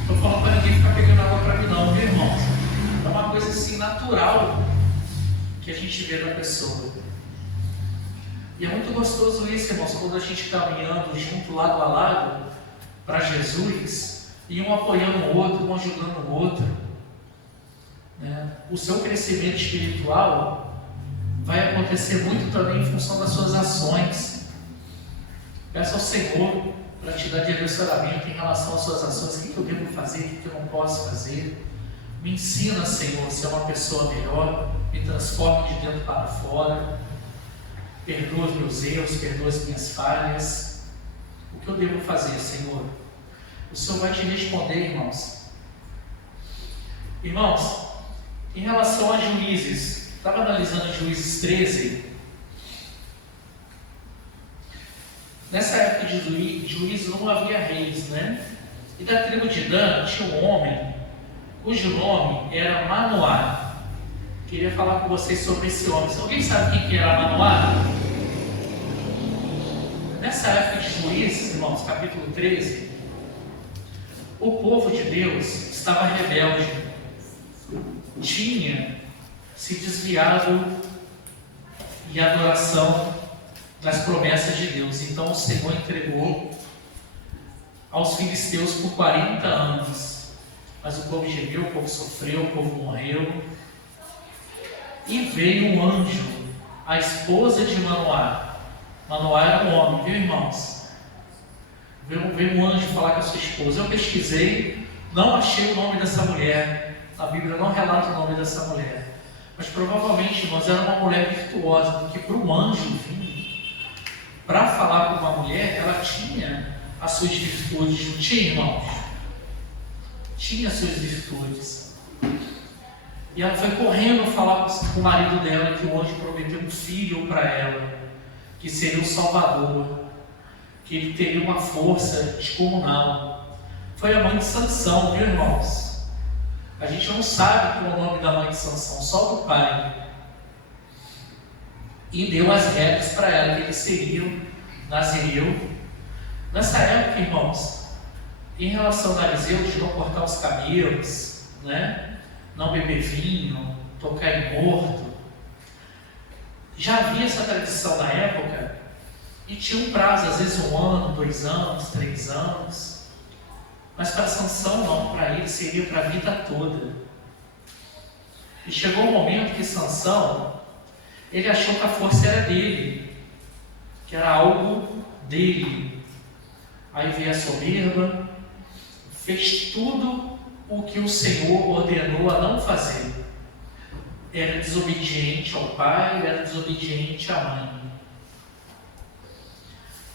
Estou falando para ninguém ficar pegando água para mim, não, viu, irmãos? É uma coisa assim natural que a gente vê na pessoa. E é muito gostoso isso, irmãos, quando a gente caminhando junto, lado a lado, para Jesus, e um apoiando o outro, um ajudando o outro. O seu crescimento espiritual vai acontecer muito também em função das suas ações. Peça ao Senhor para te dar direcionamento em relação às suas ações, o que eu devo fazer, o que eu não posso fazer. Me ensina, Senhor, a ser uma pessoa melhor, me transforme de dentro para fora, perdoa os meus erros, perdoa as minhas falhas. O que eu devo fazer, Senhor? O Senhor vai te responder, irmãos. Irmãos, em relação a Juízes, estava analisando Juízes 13. Nessa época de Juízes não havia reis, né? E da tribo de Dan tinha um homem cujo nome era Manoá. Queria falar com vocês sobre esse homem. Se alguém sabe quem que era Manoá? Nessa época de Juízes, irmãos, capítulo 13, o povo de Deus estava rebelde, tinha se desviado em adoração das promessas de Deus. Então o Senhor entregou aos filisteus por 40 anos. Mas o povo gemeu, o povo sofreu, o povo morreu. E veio um anjo, a esposa de Manoá. Manoá era um homem, viu, irmãos? Veio um anjo falar com a sua esposa. Eu pesquisei, não achei o nome dessa mulher. A Bíblia não relata o nome dessa mulher. Mas provavelmente, irmãos, era uma mulher virtuosa, porque para um anjo vir para falar com uma mulher, ela tinha as suas virtudes, não tinha, irmãos? Tinha as suas virtudes. E ela foi correndo falar com o marido dela que o anjo prometeu um filho para ela, que seria o Salvador, que ele teria uma força descomunal. Foi a mãe de Sansão, viu, irmãos? A gente não sabe qual é o nome da mãe de Sansão, só do pai. E deu as regras para ela, que ele seria nazireu. Nessa época, irmãos, em relação ao narizeu, de não cortar os cabelos, né? Não beber vinho, tocar em morto, já havia essa tradição na época e tinha um prazo, às vezes 1 ano, 2 anos, 3 anos. Mas para Sansão não, para ele seria para a vida toda. E chegou um momento que Sansão, ele achou que a força era dele, que era algo dele. Aí veio a soberba, fez tudo o que o Senhor ordenou a não fazer. Era desobediente ao pai, era desobediente à mãe.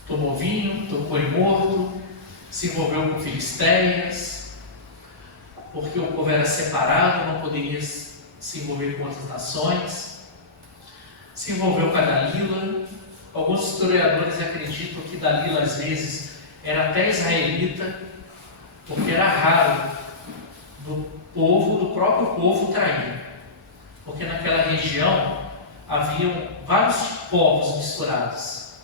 Tomou vinho, tocou em morto, se envolveu com filisteias, porque o povo era separado, não poderia se envolver com outras nações. Se envolveu com a Dalila. Alguns historiadores acreditam que Dalila às vezes era até israelita, porque era raro do próprio povo trair, porque naquela região haviam vários povos misturados.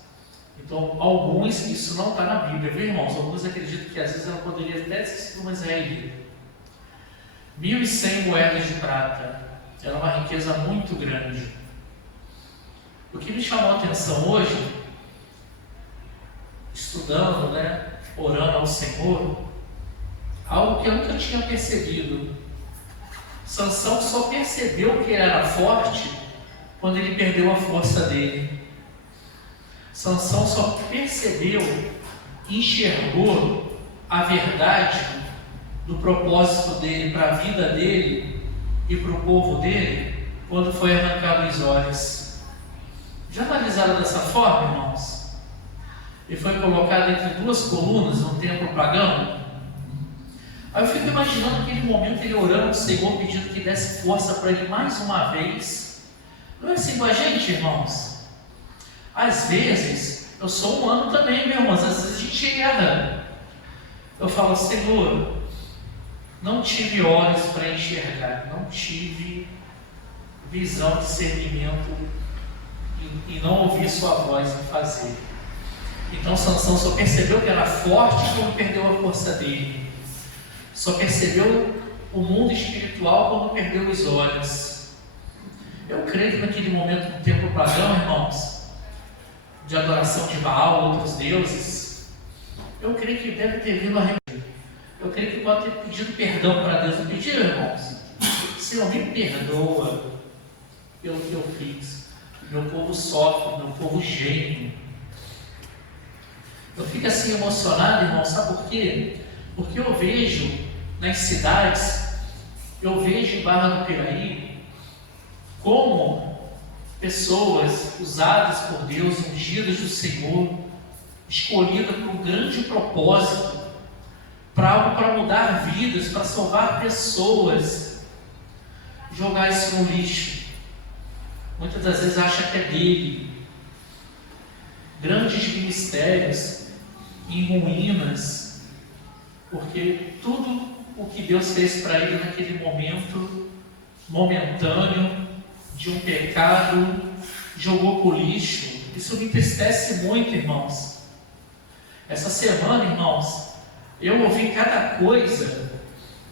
Então, alguns, isso não está na Bíblia, viu, irmãos? Alguns acreditam que às vezes ela poderia até ter sido uma israelita. 1.100 moedas de prata, era uma riqueza muito grande. O que me chamou a atenção hoje, estudando, orando ao Senhor, algo que eu nunca tinha percebido. Sansão só percebeu que era forte quando ele perdeu a força dele. Sansão só percebeu, enxergou a verdade do propósito dele para a vida dele e para o povo dele quando foi arrancado os olhos. Já analisaram dessa forma, irmãos? Ele foi colocado entre duas colunas no templo pagão. Aí eu fico imaginando aquele momento ele orando ao Senhor, pedindo que desse força para ele mais uma vez. Não é assim com a gente, irmãos? Às vezes, eu sou humano também, meu irmão, às vezes a gente erra. Eu falo, Senhor, não tive olhos para enxergar, não tive visão, discernimento e não ouvi sua voz em fazer. Então Sansão só percebeu que era forte quando perdeu a força dele. Só percebeu o mundo espiritual quando perdeu os olhos. Eu creio que naquele momento no templo pagão, irmãos, de adoração de Baal, outros deuses, eu creio que deve ter vindo a arrependimento. Eu creio que pode ter pedido perdão para Deus. Não pediu, irmãos? Senhor, me perdoa pelo que eu fiz. Meu povo sofre, meu povo geme. Eu fico assim emocionado, irmão, sabe por quê? Porque eu vejo nas cidades, eu vejo em Barra do Piraí, como pessoas usadas por Deus, ungidas do Senhor, escolhidas para um grande propósito, para algo para mudar vidas, para salvar pessoas, jogar isso no lixo. Muitas das vezes acha que é dele. Grandes ministérios em ruínas, porque tudo o que Deus fez para ele naquele momento momentâneo de um pecado jogou para o lixo. Isso me entristece muito, irmãos. Essa semana, irmãos, eu ouvi cada coisa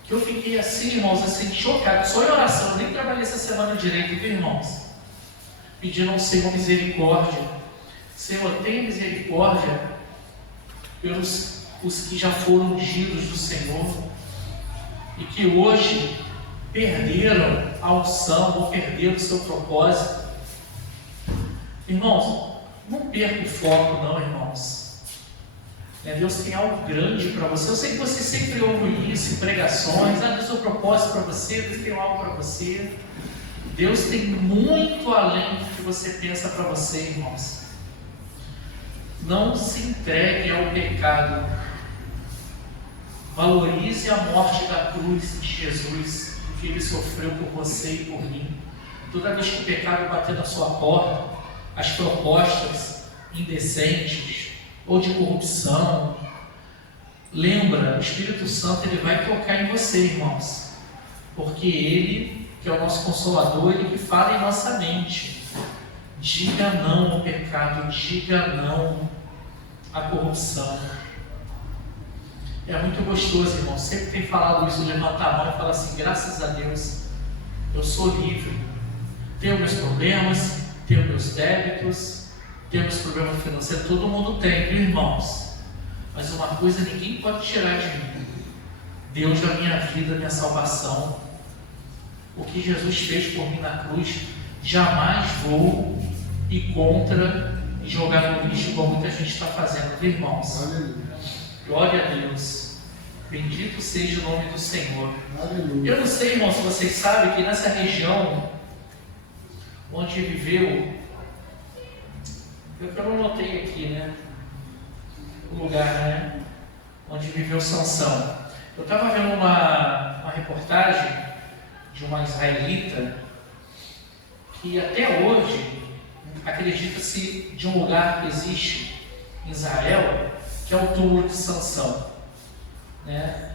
que eu fiquei assim, irmãos, assim, chocado. Só em oração, eu nem trabalhei essa semana direito, viu, irmãos? Pedindo ao Senhor misericórdia. Senhor, tenha misericórdia pelos os que já foram ungidos do Senhor e que hoje perderam a unção ou perderam o seu propósito. Irmãos, não perca o foco não, irmãos. Deus tem algo grande para você. Eu sei que você sempre ouve isso em pregações. Deus tem um propósito para você, Deus tem algo para você. Deus tem muito além do que você pensa para você, irmãos. Não se entregue ao pecado. Valorize a morte da cruz de Jesus, que Ele sofreu por você e por mim. Toda vez que o pecado bater na sua porta, as propostas indecentes ou de corrupção, lembra, o Espírito Santo ele vai tocar em você, irmãos, porque Ele, que é o nosso Consolador, Ele que fala em nossa mente. Diga não ao pecado, diga não à corrupção. É muito gostoso, irmão. Sempre tem falado isso, levantar a mão e falar assim: graças a Deus, eu sou livre. Tenho meus problemas, tenho meus débitos, tenho meus problemas financeiros. Todo mundo tem, viu, irmãos? Mas uma coisa ninguém pode tirar de mim: Deus da minha vida, minha salvação. O que Jesus fez por mim na cruz, jamais vou ir contra e jogar no lixo igual muita gente está fazendo, viu, irmãos? Aleluia. Glória a Deus. Bendito seja o nome do Senhor. Aleluia. Eu não sei, irmãos, se vocês sabem que nessa região onde viveu, eu não notei aqui, né? O lugar, né? Onde viveu Sansão. Eu estava vendo uma uma reportagem de uma israelita que até hoje acredita-se de um lugar que existe em Israel, que é o túmulo de Sansão, né?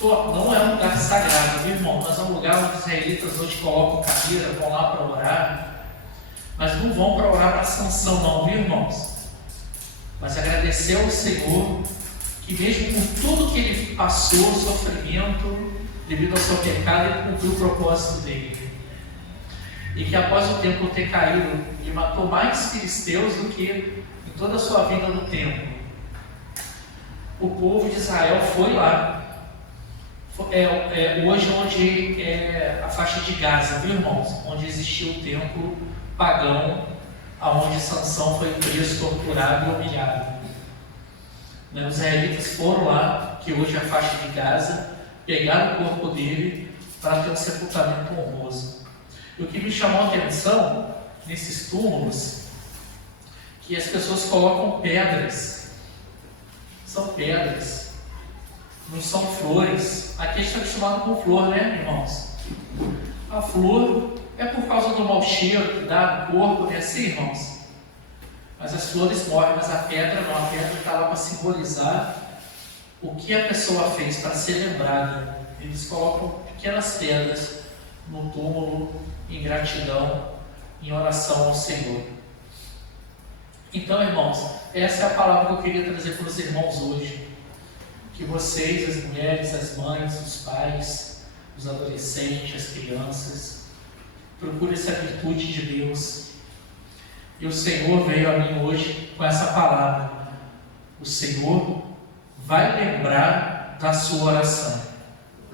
Não é um lugar sagrado, viu, irmão? Mas é um lugar onde os israelitas hoje colocam cadeira, vão lá para orar, mas não vão para orar para Sansão não, viu, irmãos? Mas agradecer ao Senhor que mesmo com tudo que ele passou, sofrimento, devido ao seu pecado, ele cumpriu o propósito dele. E que após o templo ter caído, ele matou mais filisteus do que em toda a sua vida no templo. O povo de Israel foi lá. Hoje onde é a faixa de Gaza, viu, irmãos? Onde existia o templo pagão, aonde Sansão foi preso, torturado e humilhado. Os israelitas foram lá, que hoje é a faixa de Gaza, pegaram o corpo dele para ter um sepultamento honroso. E o que me chamou a atenção nesses túmulos, que as pessoas colocam pedras. São pedras, não são flores. Aqui a gente está acostumado com flor, né, irmãos? A flor é por causa do mau cheiro que dá no corpo, não é assim, irmãos? Mas as flores morrem, mas a pedra não. A pedra está lá para simbolizar o que a pessoa fez, para ser lembrada. Eles colocam pequenas pedras no túmulo, em gratidão, em oração ao Senhor. Então, irmãos, essa é a palavra que eu queria trazer para os irmãos hoje. Que vocês, as mulheres, as mães, os pais, os adolescentes, as crianças, procurem essa virtude de Deus. E o Senhor veio a mim hoje com essa palavra. O Senhor vai lembrar da sua oração.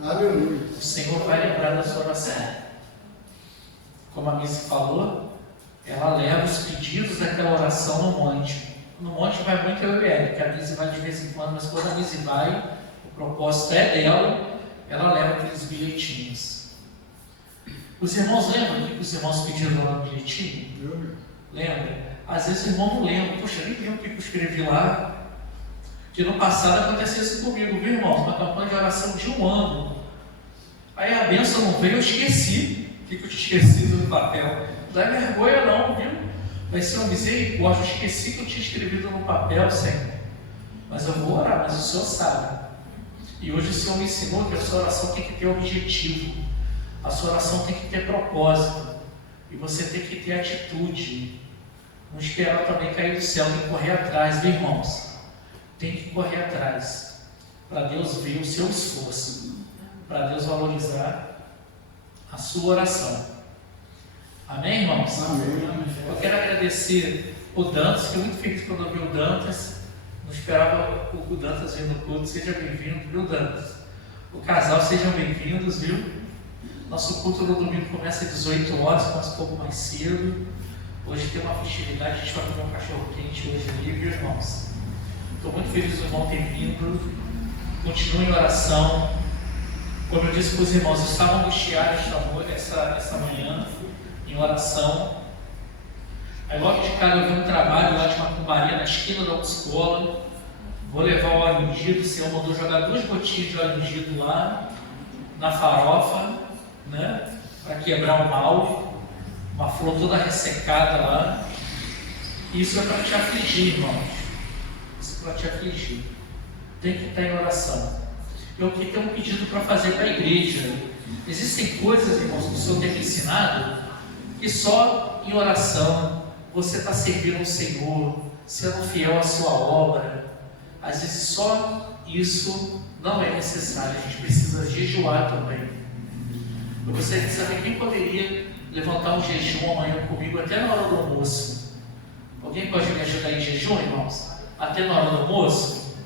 Aleluia. O Senhor vai lembrar da sua oração. Como a Missy falou, ela leva os pedidos daquela oração no monte. No monte vai muito eu e ela, porque a Missy vai de vez em quando, mas quando a Missy vai, o propósito é dela, ela leva aqueles bilhetinhos. Os irmãos lembram que os irmãos pediram lá no bilhetinho? Lembra? Às vezes o irmão não lembra. Poxa, nem lembro o que eu escrevi lá. Que no passado aconteceu isso comigo, viu, irmãos? Uma campanha de oração de 1 ano. Aí a bênção não veio, eu esqueci. O que eu tinha esquecido no papel? Não é vergonha não, viu? Mas Senhor, misericórdia, eu esqueci que eu tinha escrevido no papel, Senhor. Mas eu vou orar, mas o Senhor sabe. E hoje o Senhor me ensinou que a sua oração tem que ter objetivo. A sua oração tem que ter propósito. E você tem que ter atitude. Não esperar também cair do céu, tem que correr atrás, viu, irmãos? Tem que correr atrás. Para Deus ver o seu esforço. Para Deus valorizar a sua oração. Amém, irmãos? Amém. Eu quero agradecer o Dantas, fiquei muito feliz quando eu vi o Dantas. Não esperava o Dantas vir no culto. Seja bem-vindo, viu, Dantas? O casal, sejam bem-vindos, viu? Nosso culto no domingo começa às 18 horas, começa um pouco mais cedo. Hoje tem uma festividade, a gente vai comer um cachorro quente hoje ali, viu, irmãos? Estou muito feliz do irmão ter vindo. Continue em oração. Como eu disse para os irmãos, eu estava angustiado essa manhã, em oração. Aí logo de cara eu vi um trabalho lá de macumbaria na esquina da autoescola. Vou levar o óleo ungido. O Senhor mandou jogar 2 gotinhas de óleo ungido lá na farofa, né? Para quebrar o mal. Uma flor toda ressecada lá. Isso é para te afligir, irmãos. Isso é para te afligir. Tem que estar em oração. Eu aqui tenho um pedido para fazer para a igreja. Existem coisas, irmãos, que o Senhor tem me ensinado, que só em oração você está servindo ao Senhor, sendo fiel à sua obra. Às vezes só isso não é necessário, a gente precisa jejuar também. Eu gostaria de saber quem poderia levantar um jejum amanhã comigo até na hora do almoço. Alguém pode me ajudar em jejum, irmãos? Até na hora do almoço?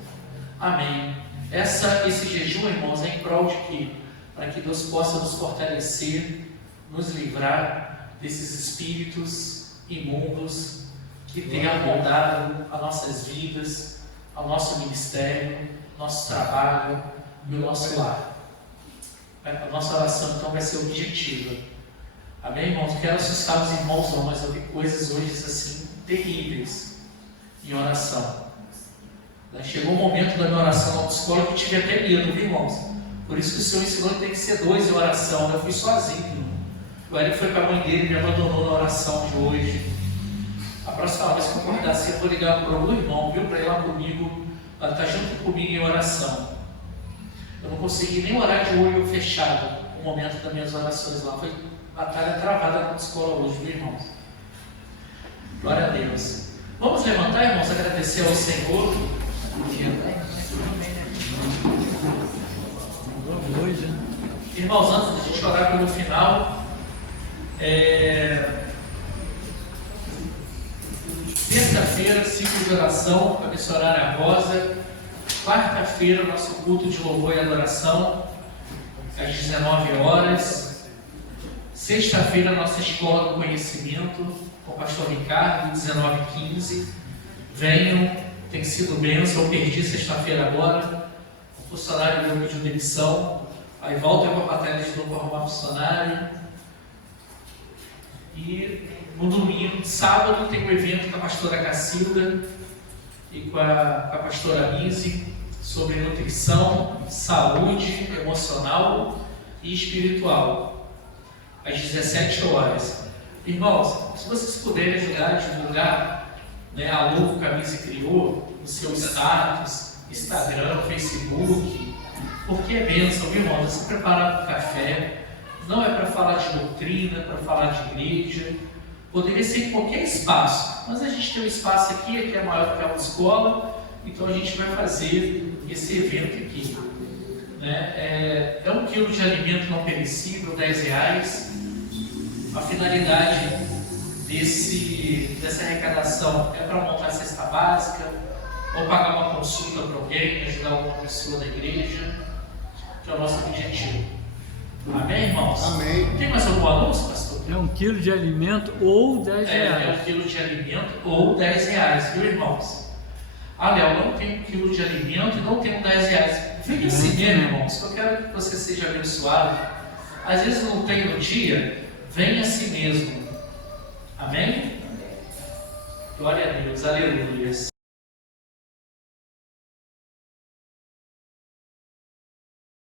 Amém. Esse jejum, irmãos, é em prol de quê? Para que Deus possa nos fortalecer, nos livrar desses espíritos imundos que têm amoldado as nossas vidas, ao nosso ministério, nosso trabalho e o nosso lar. A nossa oração então vai ser objetiva. Amém, irmãos? Não quero assustar os irmãos não, mas eu vi coisas hoje assim terríveis em oração. Chegou um momento da minha oração na autoescola que eu tive até medo, viu, irmãos? Por isso que o Senhor ensinou que tem que ser 2 em oração. Eu fui sozinho. O Eric foi com a mãe dele e me abandonou na oração de hoje. A próxima vez que eu acordar assim, eu vou ligar para o meu irmão, viu? Para ir lá comigo, para estar junto comigo em oração. Eu não consegui nem orar de olho fechado no momento das minhas orações lá. Foi batalha travada na escola hoje, viu, irmãos? Glória a Deus. Vamos levantar, irmãos, agradecer ao Senhor. Irmãos, antes de a gente orar pelo final, terça-feira, ciclo de oração com a missionária Rosa. Quarta-feira, nosso culto de louvor e adoração, às 19 horas. Sexta-feira, nossa escola do conhecimento, com o pastor Ricardo, 19h15. Venham, tem sido bênção. Eu perdi sexta-feira agora. O funcionário meu pediu demissão. Aí volta para a batalha de novo para arrumar funcionário. E no domingo, sábado, tem um evento com a pastora Cacilda e com a pastora Mise sobre nutrição, saúde emocional e espiritual, às 17 horas. Irmãos, se vocês puderem ajudar a divulgar, a logo que a Mise criou no seu status, Instagram, Facebook, porque é bênção, viu, irmãos? Você preparar para o café, não é para falar de doutrina, é para falar de igreja. Poderia ser em qualquer espaço, mas a gente tem um espaço aqui é maior que a escola, então a gente vai fazer esse evento aqui. É 1 quilo de alimento não perecível, R$10. A finalidade dessa arrecadação é para montar a cesta básica, ou pagar uma consulta para alguém, ajudar alguma pessoa da igreja, que é o nosso objetivo. Amém, irmãos? Amém. Tem mais algum anúncio, pastor? É 1 quilo de alimento ou R$10. É 1 quilo de alimento ou R$10, viu, irmãos? Léo, não tem 1 quilo de alimento e não tem R$10. Fique assim mesmo, irmãos, que eu quero que você seja abençoado. Às vezes não tem no dia, vem assim mesmo. Amém? Glória a Deus, aleluia.